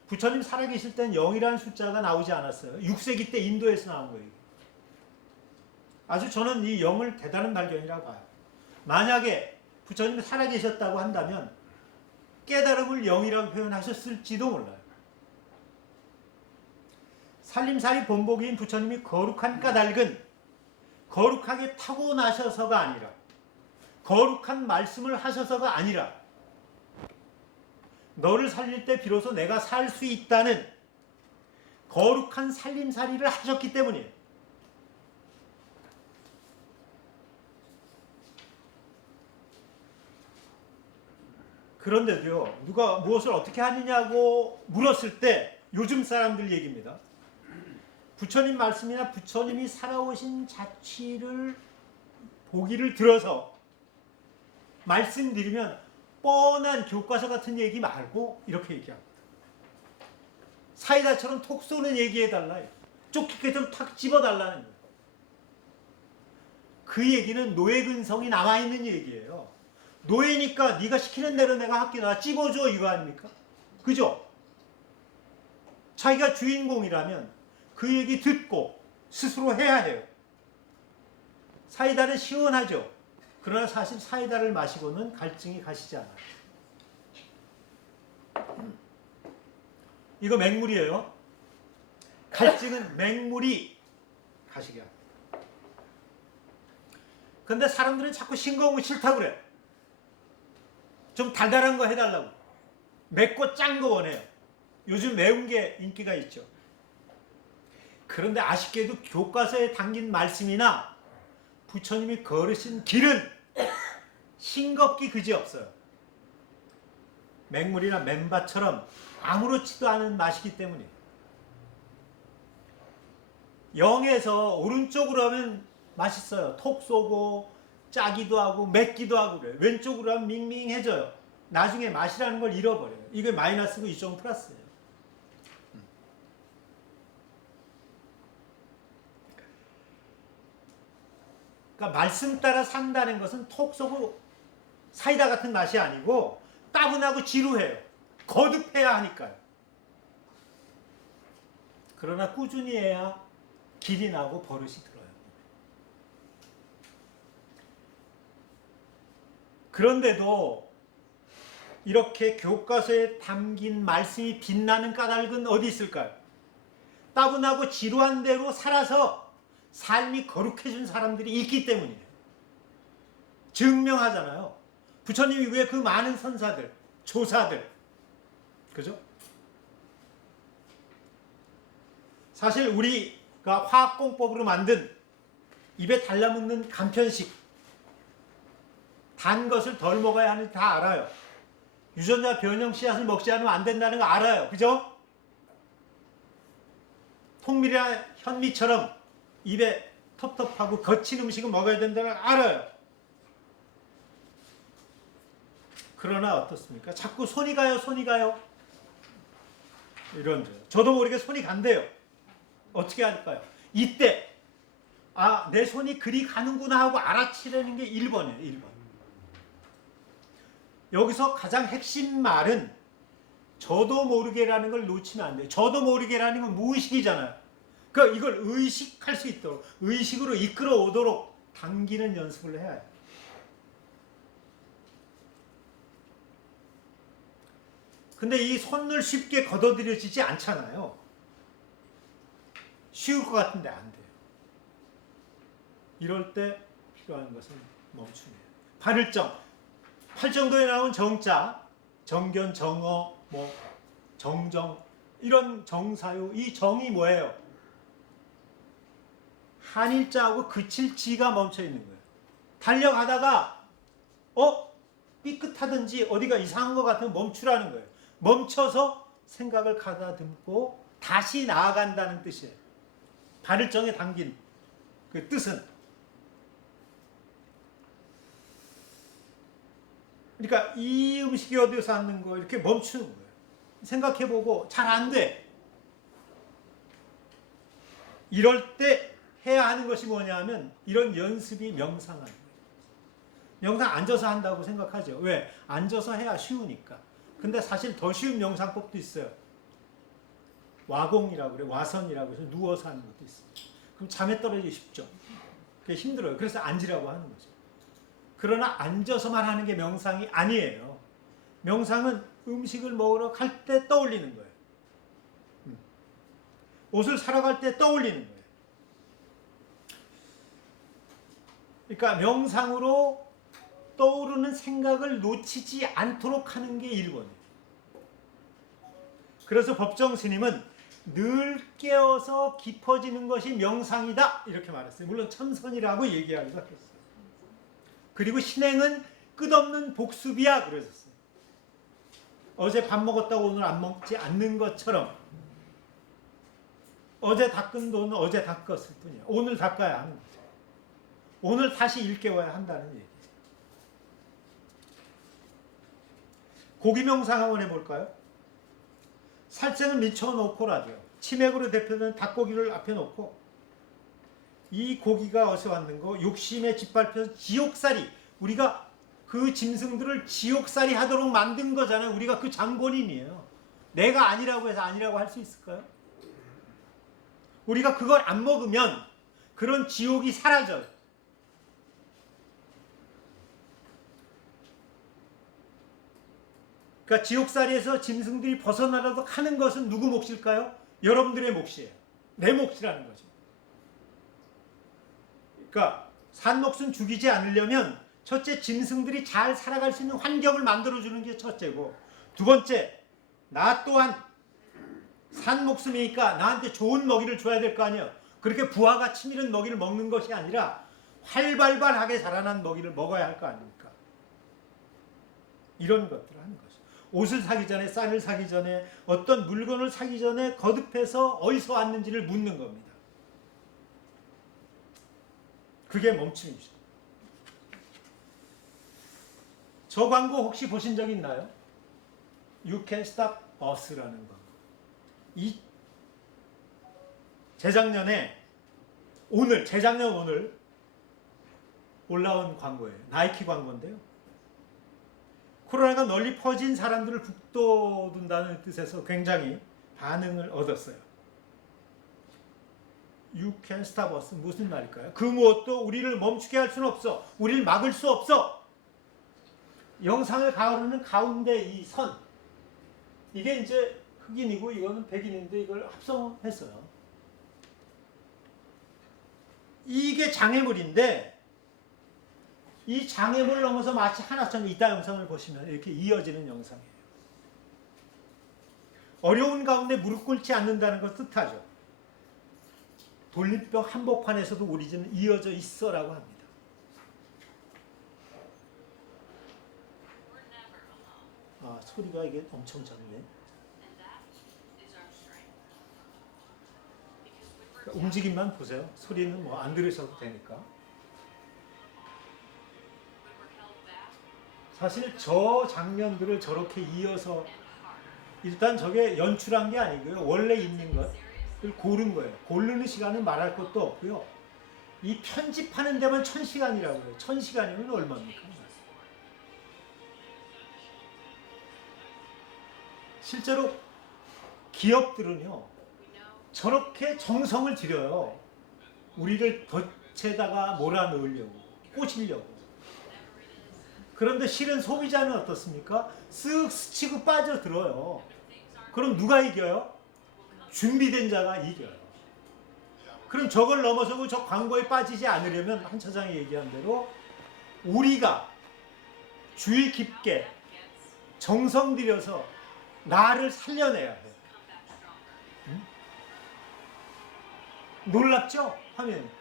부처님 살아계실 때는 0이라는 숫자가 나오지 않았어요. 6세기 때 인도에서 나온 거예요. 아주 저는 이 0을 대단한 발견이라고 봐요. 만약에 부처님이 살아계셨다고 한다면 깨달음을 0이라고 표현하셨을지도 몰라요. 살림살이 본보기인 부처님이 거룩한 까닭은 거룩하게 타고나셔서가 아니라, 거룩한 말씀을 하셔서가 아니라, 너를 살릴 때 비로소 내가 살 수 있다는 거룩한 살림살이를 하셨기 때문이에요. 그런데도요, 누가 무엇을 어떻게 하느냐고 물었을 때 요즘 사람들 얘기입니다. 부처님 말씀이나 부처님이 살아오신 자취를 보기를 들어서 말씀드리면 뻔한 교과서 같은 얘기 말고 이렇게 얘기합니다. 사이다처럼 톡 쏘는 얘기해달라. 쪽집게처럼 탁 집어달라는 거예요. 그 얘기는 노예 근성이 남아있는 얘기예요. 노예니까 네가 시키는 대로 내가 할게, 나 찝어줘, 이거 아닙니까? 그죠? 자기가 주인공이라면 그 얘기 듣고 스스로 해야 해요. 사이다는 시원하죠. 그러나 사실 사이다를 마시고는 갈증이 가시지 않아요. 이거 맹물이에요. 갈증은 맹물이 가시게 합니다. 근데 사람들은 자꾸 싱거운 거 싫다고 그래. 좀 달달한 거 해달라고. 맵고 짠 거 원해요. 요즘 매운 게 인기가 있죠. 그런데 아쉽게도 교과서에 담긴 말씀이나 부처님이 걸으신 길은 싱겁기 그지없어요. 맹물이나 맨밥처럼 아무렇지도 않은 맛이기 때문이에요. 0에서 오른쪽으로 하면 맛있어요. 톡 쏘고 짜기도 하고 맵기도 하고 그래요. 왼쪽으로 하면 밍밍해져요. 나중에 맛이라는 걸 잃어버려요. 이게 마이너스고 이쪽은 플러스예요. 그러니까 말씀 따라 산다는 것은 톡 쏘고 사이다 같은 맛이 아니고 따분하고 지루해요. 거듭해야 하니까요. 그러나 꾸준히 해야 길이 나고 버릇이 들어요. 그런데도 이렇게 교과서에 담긴 말씀이 빛나는 까닭은 어디 있을까요? 따분하고 지루한 대로 살아서 삶이 거룩해진 사람들이 있기 때문이에요. 증명하잖아요. 부처님이 왜 그 많은 선사들, 조사들, 그죠? 사실 우리가 화학공법으로 만든 입에 달라붙는 간편식, 단 것을 덜 먹어야 하는지 다 알아요. 유전자 변형 씨앗을 먹지 않으면 안 된다는 거 알아요. 그죠? 통밀이나 현미처럼 입에 텁텁하고 거친 음식을 먹어야 된다는 걸 알아요. 그러나 어떻습니까? 자꾸 손이 가요, 손이 가요. 이런 저도 모르게 손이 간대요. 어떻게 할까요? 이때 아, 내 손이 그리 가는구나 하고 알아채려는 게 1번이에요. 1번. 여기서 가장 핵심 말은 저도 모르게라는 걸 놓치면 안 돼요. 저도 모르게라는 건 무의식이잖아요. 그러니까 이걸 의식할 수 있도록, 의식으로 이끌어 오도록 당기는 연습을 해야 해요. 근데 이 손을 쉽게 걷어들여지지 않잖아요. 쉬울 것 같은데 안 돼요. 이럴 때 필요한 것은 멈춤이에요. 발을정, 팔정도에 나온 정자, 정견, 정어, 뭐 정정 이런 정사유, 이 정이 뭐예요? 한일자하고 그칠 지가 멈춰 있는 거예요. 달려가다가 삐끗하든지 어디가 이상한 것 같으면 멈추라는 거예요. 멈춰서 생각을 가다듬고 다시 나아간다는 뜻이에요. 발을정에 담긴 그 뜻은. 그러니까 이 음식이 어디서 왔는 거 이렇게 멈추는 거예요. 생각해보고 잘 안 돼. 이럴 때 해야 하는 것이 뭐냐면 이런 연습이 명상하는 거예요. 명상 앉아서 한다고 생각하죠. 왜? 앉아서 해야 쉬우니까. 근데 사실 더 쉬운 명상법도 있어요. 와공이라고 그래요. 와선이라고 해서 누워서 하는 것도 있어요. 그럼 잠에 떨어지기 쉽죠. 그게 힘들어요. 그래서 앉으라고 하는 거죠. 그러나 앉아서만 하는 게 명상이 아니에요. 명상은 음식을 먹으러 갈 때 떠올리는 거예요. 옷을 사러 갈 때 떠올리는 거예요. 그러니까 명상으로 떠오르는 생각을 놓치지 않도록 하는 게 1번이에요. 그래서 법정 스님은 늘 깨어서 깊어지는 것이 명상이다 이렇게 말했어요. 물론 참선이라고 얘기하기도 했어요. 그리고 신행은 끝없는 복습이야 그러셨어요. 어제 밥 먹었다고 오늘 안 먹지 않는 것처럼 어제 닦은 돈은 어제 닦았을 뿐이야. 오늘 닦아야 하는 거죠. 오늘 다시 일깨워야 한다는 얘기예요. 고기 명상 한번 해볼까요? 살짝은 미쳐놓고라도요. 치맥으로 대표되는 닭고기를 앞에 놓고 이 고기가 어디서 왔는고 욕심에 짓밟혀서 지옥살이, 우리가 그 짐승들을 지옥살이 하도록 만든 거잖아요. 우리가 그 장본인이에요. 내가 아니라고 해서 아니라고 할 수 있을까요? 우리가 그걸 안 먹으면 그런 지옥이 사라져요. 그러니까 지옥살이에서 짐승들이 벗어나라도 하는 것은 누구 몫일까요? 여러분들의 몫이에요. 내 몫이라는 거죠. 그러니까 산 목숨 죽이지 않으려면 첫째, 짐승들이 잘 살아갈 수 있는 환경을 만들어주는 게 첫째고, 두 번째, 나 또한 산 목숨이니까 나한테 좋은 먹이를 줘야 될 거 아니에요. 그렇게 부하가 치밀은 먹이를 먹는 것이 아니라 활발하게 자라난 먹이를 먹어야 할 거 아닙니까? 이런 것들을 하는 거죠. 옷을 사기 전에, 쌀을 사기 전에, 어떤 물건을 사기 전에 거듭해서 어디서 왔는지를 묻는 겁니다. 그게 멈춤이죠. 저 광고 혹시 보신 적 있나요? You can stop us라는 광고. 이 재작년 오늘 올라온 광고예요. 나이키 광고인데요. 코로나가 널리 퍼진 사람들을 북돋운다는 뜻에서 굉장히 반응을 얻었어요. You can stop us. 무슨 말일까요? 그 무엇도 우리를 멈추게 할 수는 없어. 우리를 막을 수 없어. 영상을 가르는 가운데 이 선. 이게 이제 흑인이고 이거는 백인인데 이걸 합성했어요. 이게 장애물인데 이 장애물을 넘어서 마치 하나처럼 이따 영상을 보시면 이렇게 이어지는 영상이에요. 어려운 가운데 무릎 꿇지 않는다는 걸 뜻하죠. 돌림병 한복판에서도 우리 집은 이어져 있어라고 합니다. 아, 소리가 이게 엄청 작네. 움직임만 보세요. 소리는 뭐 안 들으셔도 되니까. 사실 저 장면들을 저렇게 이어서 일단 저게 연출한 게 아니고요. 원래 있는 것을 고른 거예요. 고르는 시간은 말할 것도 없고요. 이 편집하는 데만 1000시간이라고 해요. 1000시간이면 얼마입니까? 실제로 기업들은요. 저렇게 정성을 들여요. 우리를 덫에다가 몰아넣으려고, 꼬시려고. 그런데 실은 소비자는 어떻습니까? 쓱 스치고 빠져들어요. 그럼 누가 이겨요? 준비된 자가 이겨요. 그럼 저걸 넘어서고 저 광고에 빠지지 않으려면 한 차장이 얘기한 대로 우리가 주의 깊게 정성 들여서 나를 살려내야 해요. 응? 놀랍죠? 화면이.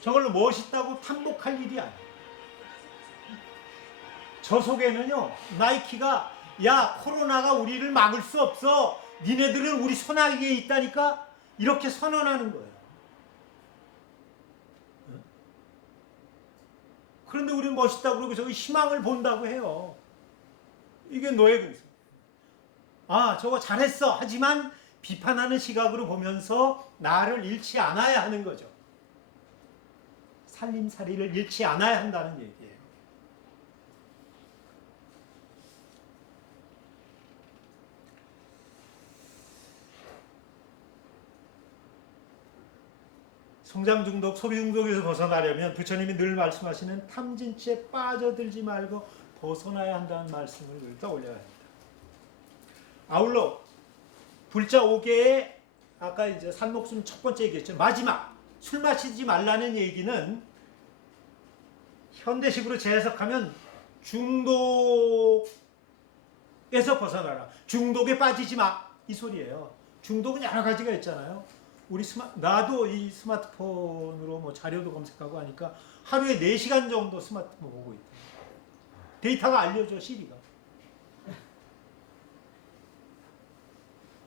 저걸로 멋있다고 탐복할 일이 아니에요. 저 속에는요, 나이키가 야, 코로나가 우리를 막을 수 없어. 니네들은 우리 손아귀에 있다니까? 이렇게 선언하는 거예요. 그런데 우리는 멋있다고 그러고 저기 희망을 본다고 해요. 이게 노예그리스. 아, 저거 잘했어. 하지만 비판하는 시각으로 보면서 나를 잃지 않아야 하는 거죠. 살림살이를 잃지 않아야 한다는 얘기예요. 성장 중독, 소비 중독에서 벗어나려면 부처님이 늘 말씀하시는 탐진치에 빠져들지 말고 벗어나야 한다는 말씀을 늘 떠올려야 합니다. 아울러 불자 5개의 아까 이제 산목숨 첫 번째 얘기했죠. 마지막 술 마시지 말라는 얘기는 현대식으로 재해석하면 중독에서 벗어나라. 중독에 빠지지 마. 이 소리예요. 중독은 여러 가지가 있잖아요. 우리 나도 이 스마트폰으로 뭐 자료도 검색하고 하니까 하루에 4시간 정도 스마트폰 보고 있다. 데이터가 알려줘, 시리가.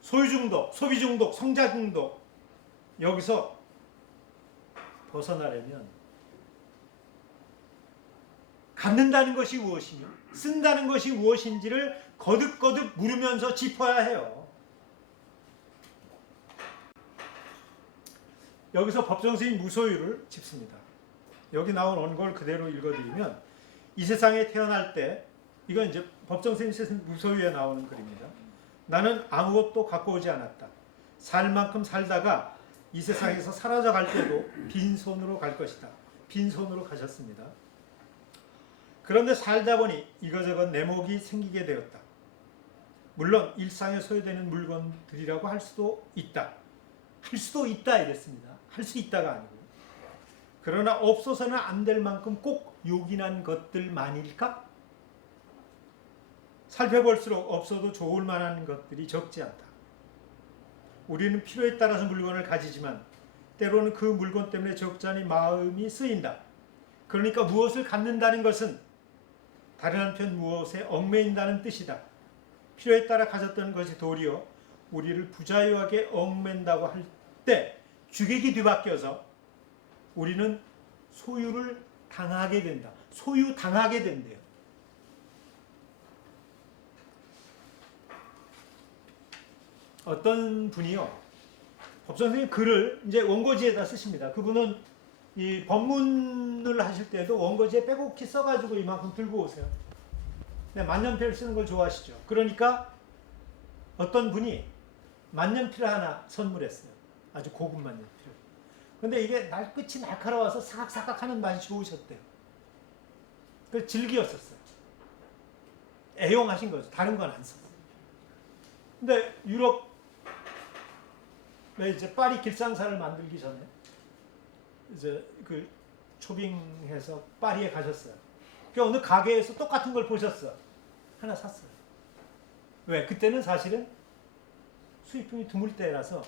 소유 중독, 소비 중독, 성자 중독. 여기서 벗어나려면 갖는다는 것이 무엇이며 쓴다는 것이 무엇인지를 거듭거듭 물으면서 짚어야 해요. 여기서 법정스님 무소유를 짚습니다. 여기 나온 원고를 그대로 읽어드리면 이 세상에 태어날 때 이건 이제 법정스님 무소유에 나오는 글입니다. 나는 아무것도 갖고 오지 않았다. 살 만큼 살다가 이 세상에서 사라져 갈 때도 빈손으로 갈 것이다. 빈손으로 가셨습니다. 그런데 살다 보니 이거저것 내목이 생기게 되었다. 물론 일상에 소요되는 물건들이라고 할 수도 있다. 할 수도 있다 이랬습니다. 할 수 있다가 아니고. 그러나 없어서는 안 될 만큼 꼭 요긴한 것들만일까? 살펴볼수록 없어도 좋을 만한 것들이 적지 않다. 우리는 필요에 따라서 물건을 가지지만 때로는 그 물건 때문에 적잖이 마음이 쓰인다. 그러니까 무엇을 갖는다는 것은 다른 한편 무엇에 얽매인다는 뜻이다. 필요에 따라 가졌던 것이 도리어 우리를 부자유하게 얽맨다고 할 때 주객이 뒤바뀌어서 우리는 소유를 당하게 된다. 소유당하게 된대요. 어떤 분이요, 법선생님 글을 이제 원고지에다 쓰십니다. 그분은 이 법문을 하실 때도 원고지에 빼곡히 써가지고 이만큼 들고 오세요. 네, 만년필 쓰는 걸 좋아하시죠. 그러니까 어떤 분이 만년필 하나 선물했어요. 아주 고급 만년필. 근데 이게 끝이 날카로워서 사각사각 하는 맛이 좋으셨대요. 그 즐기었었어요. 애용하신 거죠. 다른 건 안 썼어요. 근데 유럽에 이제 파리 길상사를 만들기 전에 이제 그 초빙해서 파리에 가셨어요. 그 어느 가게에서 똑같은 걸 보셨어. 하나 샀어요. 왜? 그때는 사실은 수입품이 드물 때라서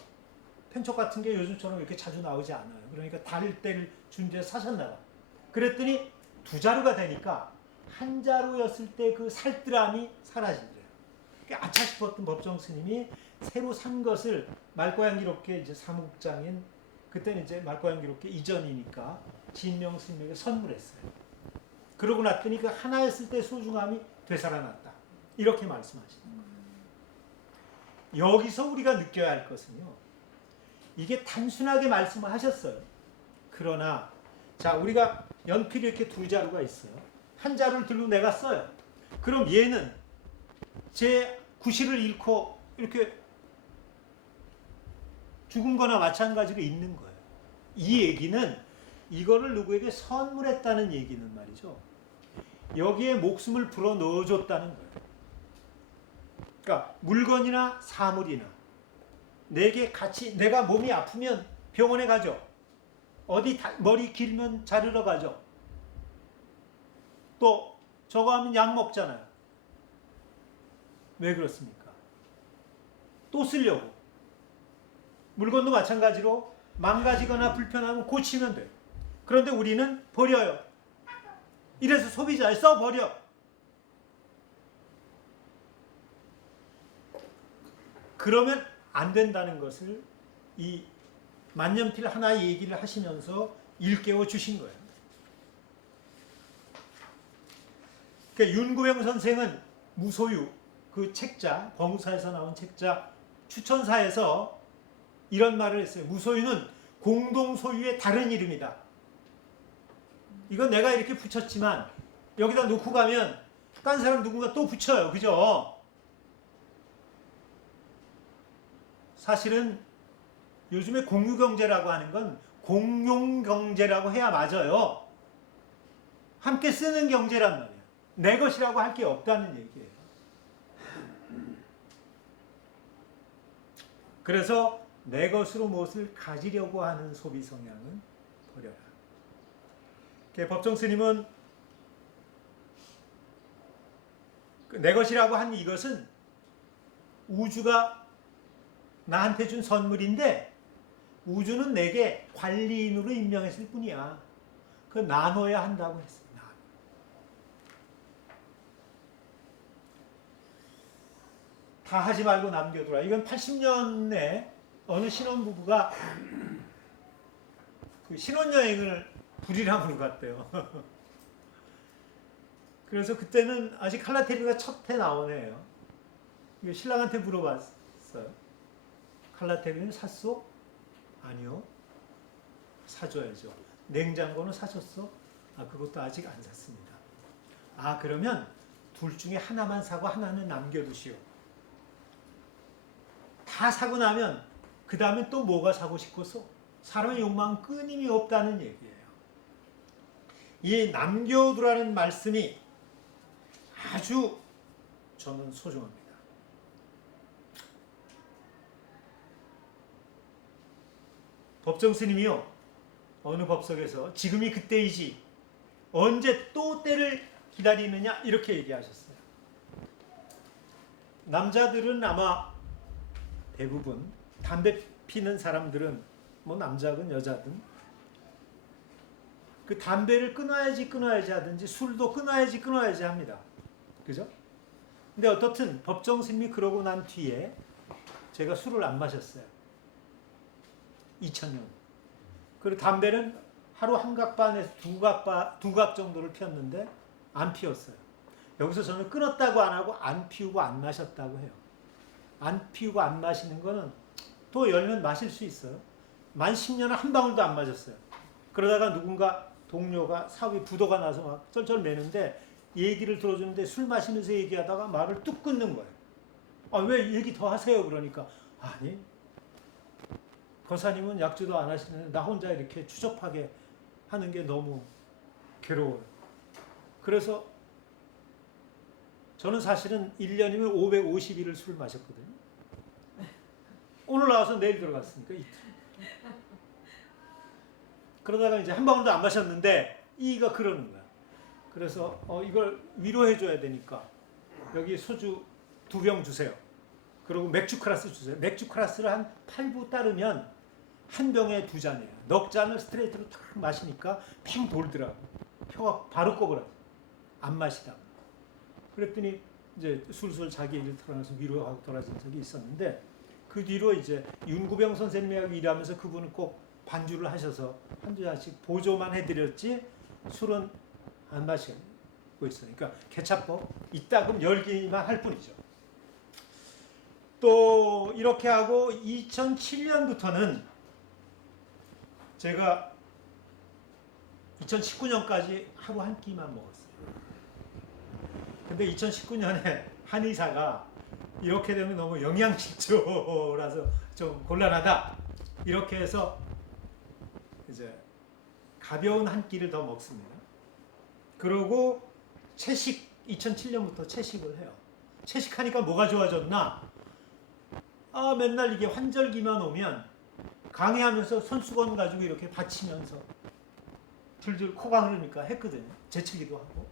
펜촉 같은 게 요즘처럼 이렇게 자주 나오지 않아요. 그러니까 다를 때를 준비해 사셨나 봐. 그랬더니 2자루가 되니까 1자루였을 때 그 살뜰함이 사라진대요. 아차 싶었던 법정 스님이 새로 산 것을 말고양기롭게 이제 사무국장인 그때는 이제 말고양기롭게 이전이니까 진명 스님에게 선물했어요. 그러고 났더니 그 하나였을 때 소중함이 되살아났다. 이렇게 말씀하시는 거예요. 여기서 우리가 느껴야 할 것은요. 이게 단순하게 말씀을 하셨어요. 그러나 자, 우리가 연필이 이렇게 두 자루가 있어요. 한 자루를 들고 내가 써요. 그럼 얘는 제 구실을 잃고 이렇게 죽은 거나 마찬가지로 있는 거예요. 이 얘기는 이거를 누구에게 선물했다는 얘기는 말이죠. 여기에 목숨을 불어 넣어줬다는 거예요. 그러니까 물건이나 사물이나 내게 같이, 내가 몸이 아프면 병원에 가죠. 어디 머리 길면 자르러 가죠. 또 저거 하면 약 먹잖아요. 왜 그렇습니까? 또 쓰려고. 물건도 마찬가지로 망가지거나 불편하면 고치면 돼요. 그런데 우리는 버려요. 이래서 소비자에 써버려. 그러면 안 된다는 것을 이 만년필 하나 얘기를 하시면서 일깨워 주신 거예요. 그러니까 윤구병 선생은 무소유, 그 책자, 범사에서 나온 책자 추천사에서 이런 말을 했어요. 무소유는 공동소유의 다른 이름이다. 이건 내가 이렇게 붙였지만 여기다 놓고 가면 딴 사람 누군가 또 붙여요. 그죠? 사실은 요즘에 공유경제라고 하는 건 공용경제라고 해야 맞아요. 함께 쓰는 경제란 말이에요. 내 것이라고 할 게 없다는 얘기예요. 그래서 내 것으로 무엇을 가지려고 하는 소비 성향은 버려라. 법정 스님은 내 것이라고 한 이것은 우주가 나한테 준 선물인데 우주는 내게 관리인으로 임명했을 뿐이야. 그거 나눠야 한다고 했습니다. 다 하지 말고 남겨두라. 이건 80년에 어느 신혼부부가 그 신혼여행을 불이람으로 갔대요. 그래서 그때는 아직 칼라 TV가 첫 해 나온 해예요. 신랑한테 물어봤어요. 칼라 TV는 샀어? 아니요. 사줘야죠. 냉장고는 사줬어? 아, 그것도 아직 안 샀습니다. 아, 그러면 둘 중에 하나만 사고 하나는 남겨두시오. 다 사고 나면 그 다음에 또 뭐가 사고 싶겠어? 사람의 욕망은 끊임이 없다는 얘기예요. 이 남겨두라는 말씀이 아주 저는 소중합니다. 법정 스님이요, 어느 법석에서 지금이 그때이지 언제 또 때를 기다리느냐 이렇게 얘기하셨어요. 남자들은 아마 대부분 담배 피는 사람들은 뭐 남자든 여자든 그 담배를 끊어야지 하든지 술도 끊어야지 합니다. 그죠? 근데 어떻든 법정 스님이 그러고 난 뒤에 제가 술을 안 마셨어요. 2000년. 그리고 담배는 하루 한 갑 반에서 두 갑 정도를 피웠는데 안 피웠어요. 여기서 저는 끊었다고 안 하고 안 피우고 안 마셨다고 해요. 안 피우고 안 마시는 거는 또 열면 마실 수 있어요. 만 10년은 한 방울도 안 마셨어요. 그러다가 누군가 동료가 사위 부도가 나서 막 쩔쩔 매는데 얘기를 들어주는데 술 마시면서 얘기하다가 말을 뚝 끊는 거예요. 아, 왜 얘기 더 하세요? 그러니까 아니, 거사님은 약주도 안 하시는데 나 혼자 이렇게 추접하게 하는 게 너무 괴로워요. 그래서 저는 사실은 1년이면 550일을 술 마셨거든요. 오늘 나와서 내일 들어갔으니까 이틀. 그러다가 이제 한 방울도 안 마셨는데 이가 그러는 거야. 그래서 이걸 위로해줘야 되니까 여기 소주 2병 주세요. 그리고 맥주 클래스 주세요. 맥주 클래스를 한 8부 따르면 한 병에 2잔이에요. 넉 잔을 스트레이트로 탁 마시니까 팽 돌더라고. 혀가 바로 꼬부라져. 안 마시다가. 그랬더니 이제 술술 자기 얘기를 털어놔서 위로하고 돌아진 적이 있었는데 그 뒤로 이제 윤구병 선생님하고 일하면서 그분은 꼭 반주를 하셔서 한두 잔씩 보조만 해드렸지 술은 안 마시고 있어요. 그러니까 개차법 이따금 열기만 할 뿐이죠. 또 이렇게 하고 2007년부터는 제가 2019년까지 하루 한 끼만 먹었어요. 근데 2019년에 한의사가 이렇게 되면 너무 영양실조라서 좀 곤란하다. 이렇게 해서 이제 가벼운 한 끼를 더 먹습니다. 그러고 채식 2007년부터 채식을 해요. 채식하니까 뭐가 좋아졌나? 맨날 이게 환절기만 오면 강의하면서 손수건 가지고 이렇게 받치면서 줄줄 코가 흐르니까 했거든요. 재채기도 하고.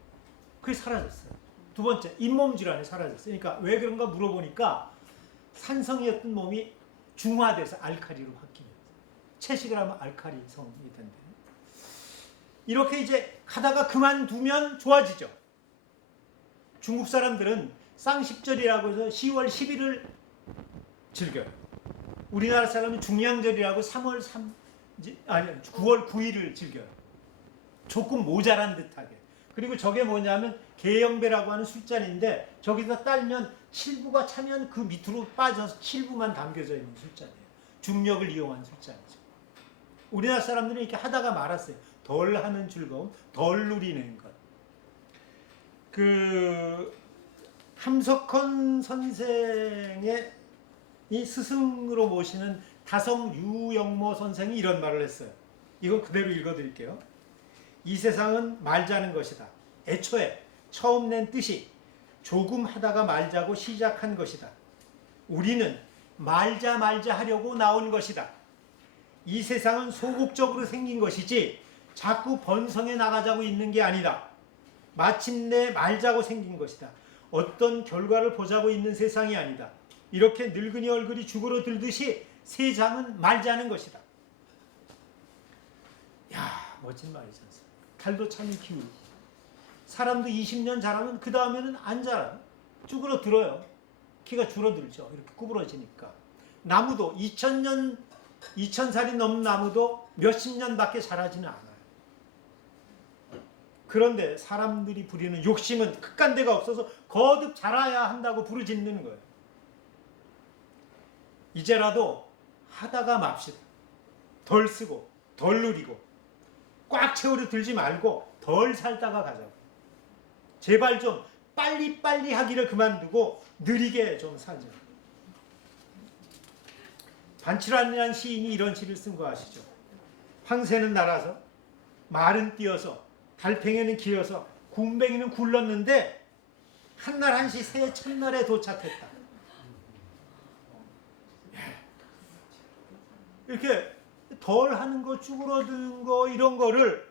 그게 사라졌어요. 두 번째, 잇몸 질환이 사라졌어요. 그러니까 왜 그런가 물어보니까 산성이었던 몸이 중화돼서 알칼리로 바뀌면서 채식을 하면 알칼리성이 된대요. 이렇게 이제 하다가 그만두면 좋아지죠. 중국 사람들은 쌍십절이라고 해서 10월 10일을 즐겨요. 우리나라 사람은 중량절이라고 9월 9일을 즐겨요. 조금 모자란 듯하게. 그리고 저게 뭐냐면 개영배라고 하는 술잔인데 저기다 딸면 7부가 차면 그 밑으로 빠져서 7부만 담겨져 있는 술잔이에요. 중력을 이용한 술잔이죠. 우리나라 사람들은 이렇게 하다가 말았어요. 덜 하는 즐거움, 덜 누리는 것. 함석헌 선생의 이 스승으로 모시는 다성 유영모 선생이 이런 말을 했어요. 이건 그대로 읽어드릴게요. 이 세상은 말자는 것이다. 애초에 처음 낸 뜻이 조금 하다가 말자고 시작한 것이다. 우리는 말자 하려고 나온 것이다. 이 세상은 소극적으로 생긴 것이지 자꾸 번성해 나가자고 있는 게 아니다. 마침내 말자고 생긴 것이다. 어떤 결과를 보자고 있는 세상이 아니다. 이렇게 늙은이 얼굴이 죽으러 들듯이 세상은 말자는 것이다. 야, 멋진 말이지 않습니까? 달도 참이 기울고 사람도 20년 자라면 그 다음에는 안 자라요. 쭈그러 들어요. 키가 줄어들죠. 이렇게 구부러지니까. 나무도 2000살이 넘는 나무도 몇십 년밖에 자라지는 않아요. 그런데 사람들이 부리는 욕심은 극간데가 없어서 거듭 자라야 한다고 부르짖는 거예요. 이제라도 하다가 맙시다. 덜 쓰고 덜 누리고 꽉 채우려 들지 말고 덜 살다가 가자고. 제발 좀 빨리빨리 하기를 그만두고 느리게 좀 살자. 반칠환이라는 시인이 이런 시를 쓴 거 아시죠? 황새는 날아서 말은 뛰어서 달팽이는 기어서 굼벵이는 굴렀는데 한날 한시 새해 첫날에 도착했다. 이렇게 덜 하는 거, 쭈그러드는 거 이런 거를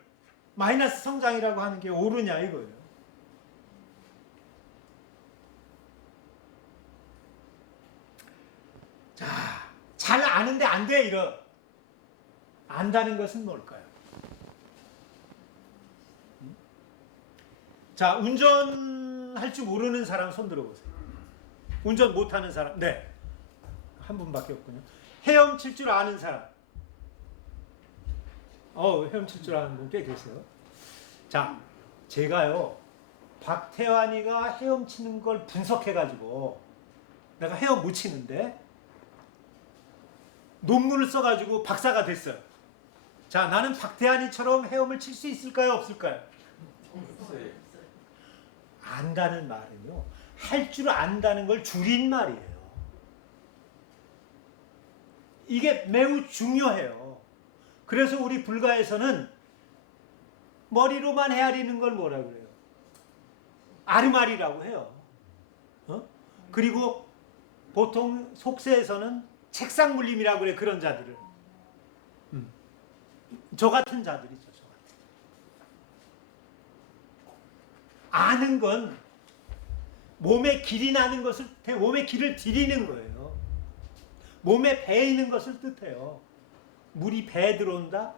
마이너스 성장이라고 하는 게 옳으냐 이거예요. 자, 잘 아는데 안 돼 이러. 안다는 것은 뭘까요? 자, 운전할 줄 모르는 사람 손 들어보세요. 운전 못하는 사람, 네, 한 분밖에 없군요. 헤엄칠 줄 아는 사람, 헤엄칠 줄 아는 분 꽤 계세요. 자, 제가요 박태환이가 헤엄치는 걸 분석해가지고 내가 헤엄 못 치는데 논문을 써가지고 박사가 됐어요. 자, 나는 박태환이처럼 헤엄을 칠 수 있을까요, 없을까요? 안다는 말은요, 할 줄 안다는 걸 줄인 말이에요. 이게 매우 중요해요. 그래서 우리 불가에서는 머리로만 헤아리는 걸 뭐라 그래요? 아르마리라고 해요. 그리고 보통 속세에서는 책상 물림이라고 그래, 그런 자들을. 저 같은 자들이죠. 저 같은. 아는 건 몸에 길이 나는 것을, 몸에 길을 들이는 거예요. 몸에 배 있는 것을 뜻해요. 물이 배에 들어온다?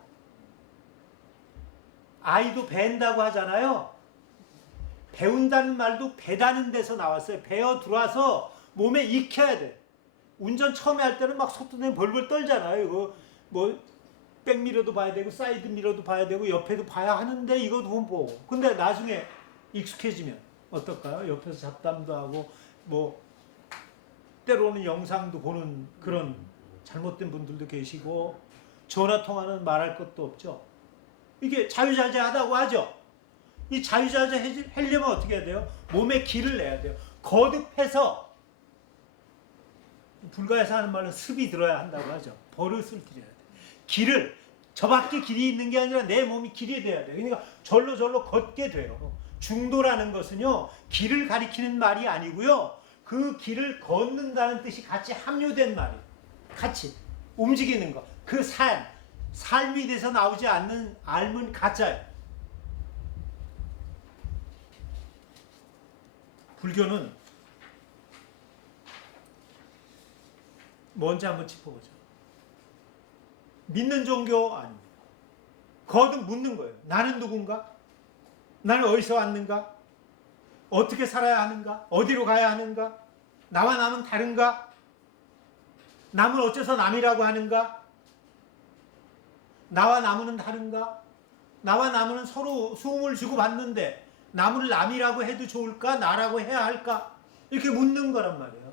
아이도 배인다고 하잖아요. 배운다는 말도 배다는 데서 나왔어요. 배어 들어와서 몸에 익혀야 돼. 운전 처음에 할 때는 막 속도내면 벌벌 떨잖아요. 이거 뭐 백미러도 봐야 되고 사이드 미러도 봐야 되고 옆에도 봐야 하는데 이거 돈 보고. 근데 나중에 익숙해지면 어떨까요? 옆에서 잡담도 하고 뭐 때로는 영상도 보는 그런 잘못된 분들도 계시고 전화 통화는 말할 것도 없죠. 이게 자유자재하다고 하죠. 이 자유자재 하려면 어떻게 해야 돼요? 몸에 기를 내야 돼요. 거듭해서 불가에서 하는 말은 습이 들어야 한다고 하죠. 버릇을 들여야 돼요. 길을 저밖에 길이 있는 게 아니라 내 몸이 길이 돼야 돼요. 그러니까 절로 걷게 돼요. 중도라는 것은요, 길을 가리키는 말이 아니고요, 그 길을 걷는다는 뜻이 같이 함유된 말이에요. 같이 움직이는 것. 그 삶이 돼서 나오지 않는 삶은 가짜예요. 불교는 뭔지 한번 짚어보죠. 믿는 종교 아닙니다. 거듭 묻는 거예요. 나는 누군가? 나는 어디서 왔는가? 어떻게 살아야 하는가? 어디로 가야 하는가? 나와 남은 다른가? 남은 어째서 남이라고 하는가? 나와 나무는 다른가? 나와 나무는 서로 수음을 주고받는데 나무를 남이라고 해도 좋을까? 나라고 해야 할까? 이렇게 묻는 거란 말이에요.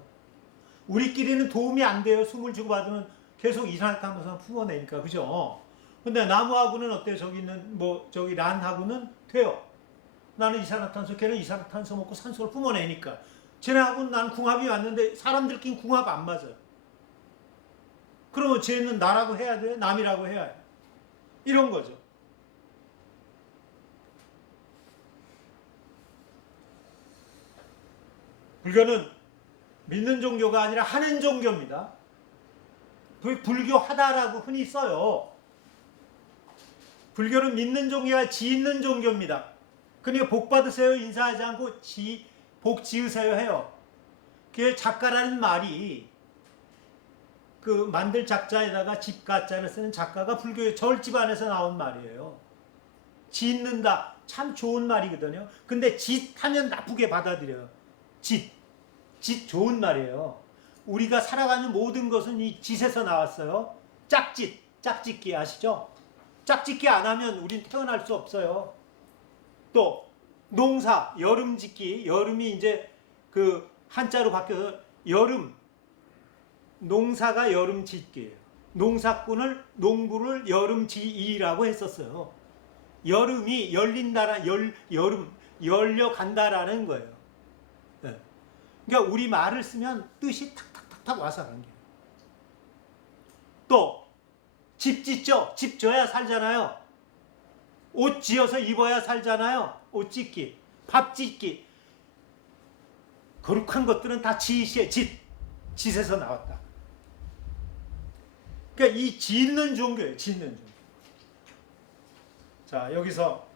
우리끼리는 도움이 안 돼요. 숨을 주고받으면 계속 이산화탄소 품어내니까. 그죠? 근데 나무하고는 어때요? 저기 있는 저기 란하고는 돼요. 나는 이산화탄소, 걔는 이산화탄소 먹고 산소를 뿜어내니까. 쟤네하고는 난 궁합이 왔는데 사람들끼리 궁합 안 맞아요. 그러면 쟤는 나라고 해야 돼? 남이라고 해야 해? 이런 거죠. 불교는 믿는 종교가 아니라 하는 종교입니다. 불교하다라고 흔히 써요. 불교는 믿는 종교가 짓는 종교입니다. 그러니까 복 받으세요 인사하지 않고 복 지으세요 해요. 그 작가라는 말이 그 만들 작자에다가 집가자를 쓰는 작가가 불교의 절집안에서 나온 말이에요. 짓는다. 참 좋은 말이거든요. 근데 짓하면 나쁘게 받아들여요. 짓 좋은 말이에요. 우리가 살아가는 모든 것은 이 짓에서 나왔어요. 짝짓기 아시죠? 짝짓기 안 하면 우린 태어날 수 없어요. 또 농사, 여름짓기, 여름이 이제 그 한자로 바뀌어서 농사가 여름짓기예요. 농부를 여름지이라고 했었어요. 여름이 열려간다라는 거예요. 네. 그러니까 우리 말을 쓰면 뜻이 탁탁탁탁 와서 하는 거예요. 또 집 짓죠. 집 져야 살잖아요. 옷 지어서 입어야 살잖아요. 옷 짓기, 밥 짓기. 거룩한 것들은 다 짓이에요. 짓에서 나왔다. 그러니까 이 짓는 종교예요. 짓는 종교. 자, 여기서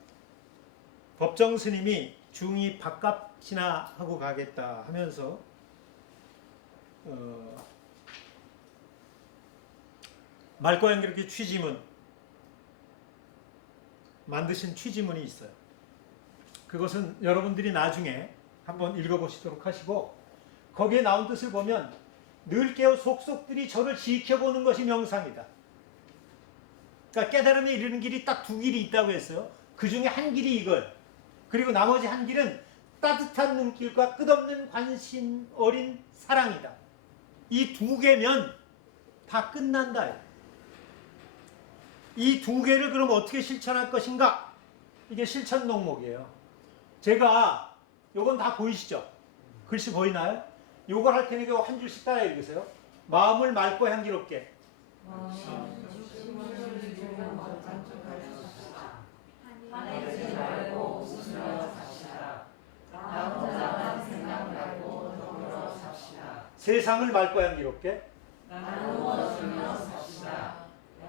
법정 스님이 중이 밥값이나 하고 가겠다 하면서 말과 연결의 취지문 만드신 취지문이 있어요. 그것은 여러분들이 나중에 한번 읽어보시도록 하시고 거기에 나온 뜻을 보면 늘 깨어 속속들이 저를 지켜보는 것이 명상이다. 그러니까 깨달음에 이르는 길이 딱 두 길이 있다고 했어요. 그 중에 한 길이 이걸. 그리고 나머지 한 길은 따뜻한 눈길과 끝없는 관심 어린 사랑이다. 이 두 개면 다 끝난다. 이 두 개를 그럼 어떻게 실천할 것인가? 이게 실천 목록이에요. 제가 요건 다 보이시죠? 글씨 보이나요? 요걸 할 테니까 한 줄씩 따라 읽으세요. 마음을 맑고 향기롭게. 화내지 말고 웃으며 삽시다. 나 혼자만 생각 말고 더불어 삽시다. 세상을 맑고 향기롭게. 나누어주며 삽시다.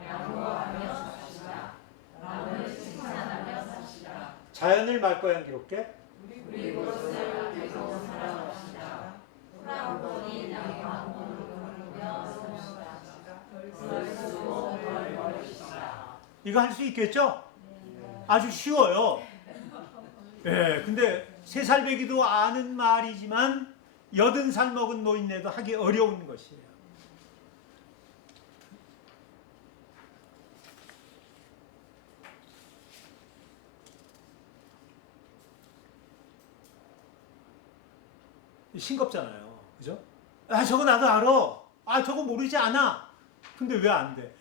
양보하며 삽시다. 남을 칭찬하며 삽시다. 자연을 맑고 향기롭게. 우리 곳을 계속 살아갑시다. 프랑보니 양방문을 부르며 삽시다. 덜 쓰고 덜 버립시다. 이거 할 수 있겠죠? 아주 쉬워요. 예, 근데 3살배기도 아는 말이지만 80살 먹은 노인네도 하기 어려운 것이에요. 싱겁잖아요. 그죠? 아, 저거 나도 알아. 아, 저거 모르지 않아. 근데 왜 안 돼?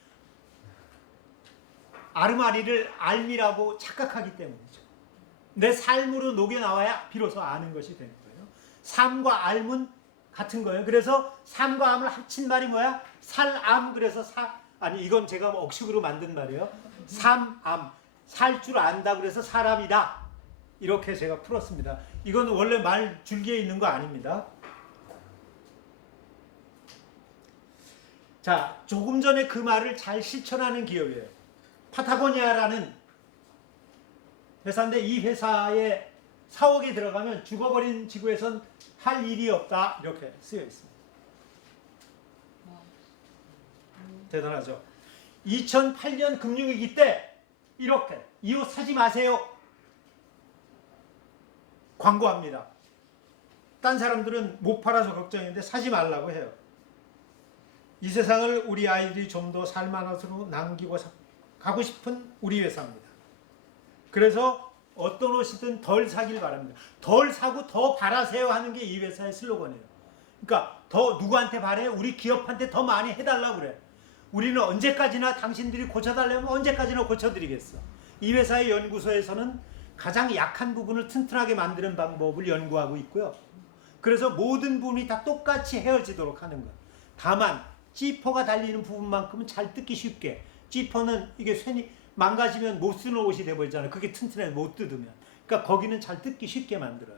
아르마리를 알미라고 착각하기 때문이죠. 내 삶으로 녹여 나와야 비로소 아는 것이 되는 거예요. 삶과 알은 같은 거예요. 그래서 삶과 암을 합친 말이 뭐야? 살암. 그래서 이건 제가 억식으로 만든 말이에요. 삼암. 살 줄 안다. 그래서 사람이다. 이렇게 제가 풀었습니다. 이건 원래 말 줄기에 있는 거 아닙니다. 자, 조금 전에 그 말을 잘 실천하는 기업이에요. 파타고니아라는 회사인데 이 회사에 사옥에 들어가면 죽어버린 지구에선 할 일이 없다 이렇게 쓰여 있습니다. 대단하죠. 2008년 금융위기 때 이렇게 이 옷 사지 마세요 광고합니다. 딴 사람들은 못 팔아서 걱정인데 사지 말라고 해요. 이 세상을 우리 아이들이 좀 더 살만한 곳으로 남기고 가고 싶은 우리 회사입니다. 그래서 어떤 옷이든 덜 사길 바랍니다. 덜 사고 더 바라세요 하는 게 이 회사의 슬로건이에요. 그러니까 더 누구한테 바래? 우리 기업한테 더 많이 해달라고 그래. 우리는 언제까지나 당신들이 고쳐달라면 언제까지나 고쳐드리겠어. 이 회사의 연구소에서는 가장 약한 부분을 튼튼하게 만드는 방법을 연구하고 있고요. 그래서 모든 부분이 다 똑같이 헤어지도록 하는 것. 다만 지퍼가 달리는 부분만큼은 잘 뜯기 쉽게. 지퍼는 이게 쇠니 망가지면 못 쓰는 옷이 돼버리잖아요. 그게 튼튼해 못 뜯으면. 그러니까 거기는 잘 뜯기 쉽게 만들어요.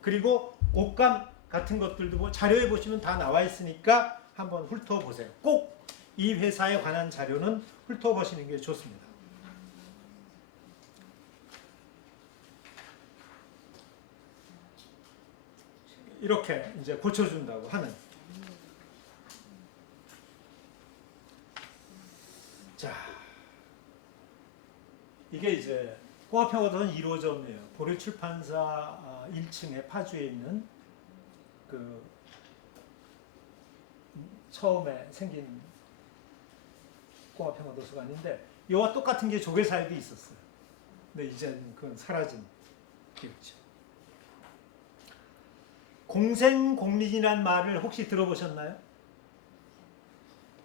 그리고 옷감 같은 것들도 뭐 자료에 보시면 다 나와 있으니까 한번 훑어보세요. 꼭 이 회사에 관한 자료는 훑어보시는 게 좋습니다. 이렇게 이제 고쳐준다고 하는. 자, 이게 이제 공화평화도서관 1호점이에요. 보리출판사 1층에 파주에 있는 그 처음에 생긴 공화평화도서관인데 이와 똑같은 게 조계사에도 있었어요. 근데 이제는 그건 사라진 기억이죠. 공생공민이라는 말을 혹시 들어보셨나요?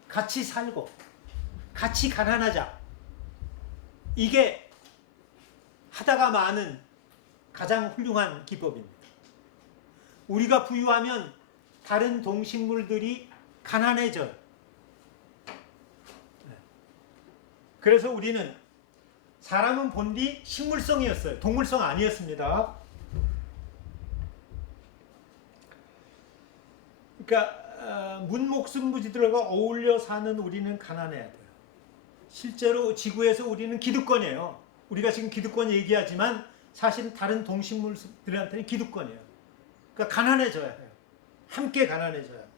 같이 살고 같이 가난하자. 이게 하다가 많은 가장 훌륭한 기법입니다. 우리가 부유하면 다른 동식물들이 가난해져요. 그래서 우리는 사람은 본디 식물성이었어요. 동물성 아니었습니다. 그러니까 문목순부지들과 어울려 사는 우리는 가난해야 돼요. 실제로 지구에서 우리는 기득권이에요. 우리가 지금 기득권 얘기하지만 사실은 다른 동식물들한테는 기득권이에요. 그러니까 가난해져야 해요. 함께 가난해져야 합니다.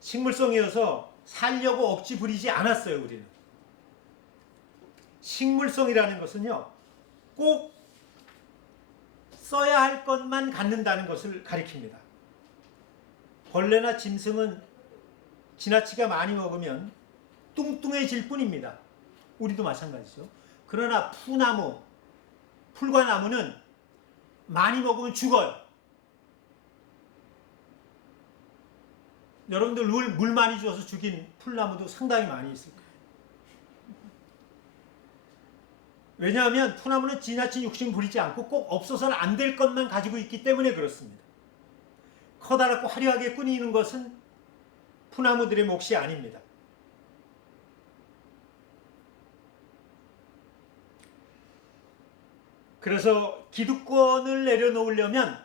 식물성이어서 살려고 억지 부리지 않았어요. 우리는. 식물성이라는 것은요, 꼭 써야 할 것만 갖는다는 것을 가리킵니다. 벌레나 짐승은 지나치게 많이 먹으면 뚱뚱해질 뿐입니다. 우리도 마찬가지죠. 그러나 푸나무, 풀과 나무는 많이 먹으면 죽어요. 여러분들 물 많이 줘서 죽인 풀나무도 상당히 많이 있을 거예요. 왜냐하면 푸나무는 지나친 욕심 부리지 않고 꼭 없어서는 안 될 것만 가지고 있기 때문에 그렇습니다. 커다랗고 화려하게 꾸미는 것은 푸나무들의 몫이 아닙니다. 그래서 기득권을 내려놓으려면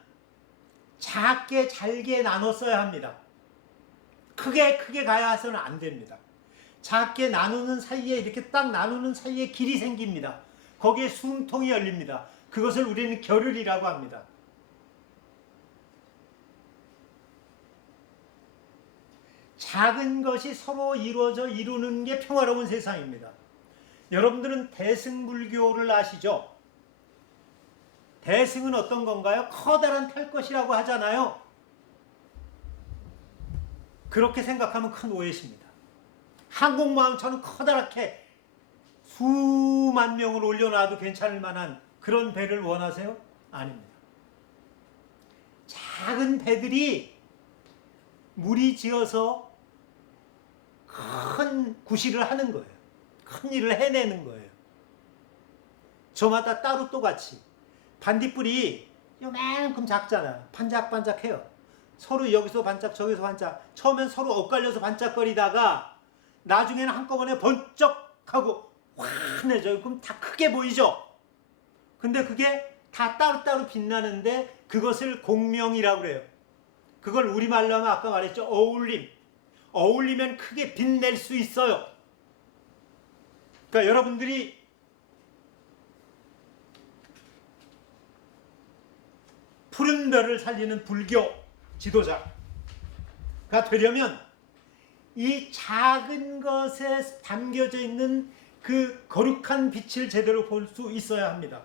작게 잘게 나눠 써야 합니다. 크게 가야 해서는 안 됩니다. 작게 나누는 사이에 이렇게 딱 나누는 사이에 길이 생깁니다. 거기에 숨통이 열립니다. 그것을 우리는 결을이라고 합니다. 작은 것이 서로 이루는 게 평화로운 세상입니다. 여러분들은 대승불교를 아시죠? 대승은 어떤 건가요? 커다란 탈 것이라고 하잖아요. 그렇게 생각하면 큰 오해십니다. 항공모함처럼 커다랗게 수만 명을 올려놔도 괜찮을 만한 그런 배를 원하세요? 아닙니다. 작은 배들이 무리지어서 큰 구실을 하는 거예요. 큰 일을 해내는 거예요. 저마다 따로 똑같이 반딧불이 요만큼 작잖아. 반짝반짝해요. 서로 여기서 반짝 저기서 반짝. 처음엔 서로 엇갈려서 반짝거리다가 나중에는 한꺼번에 번쩍하고 환해져요. 그럼 다 크게 보이죠? 근데 그게 다 따로따로 빛나는데 그것을 공명이라고 그래요. 그걸 우리말로 하면 아까 말했죠. 어울림. 어울리면 크게 빛낼 수 있어요. 그러니까 여러분들이 푸른 별을 살리는 불교 지도자가 되려면 이 작은 것에 담겨져 있는 그 거룩한 빛을 제대로 볼 수 있어야 합니다.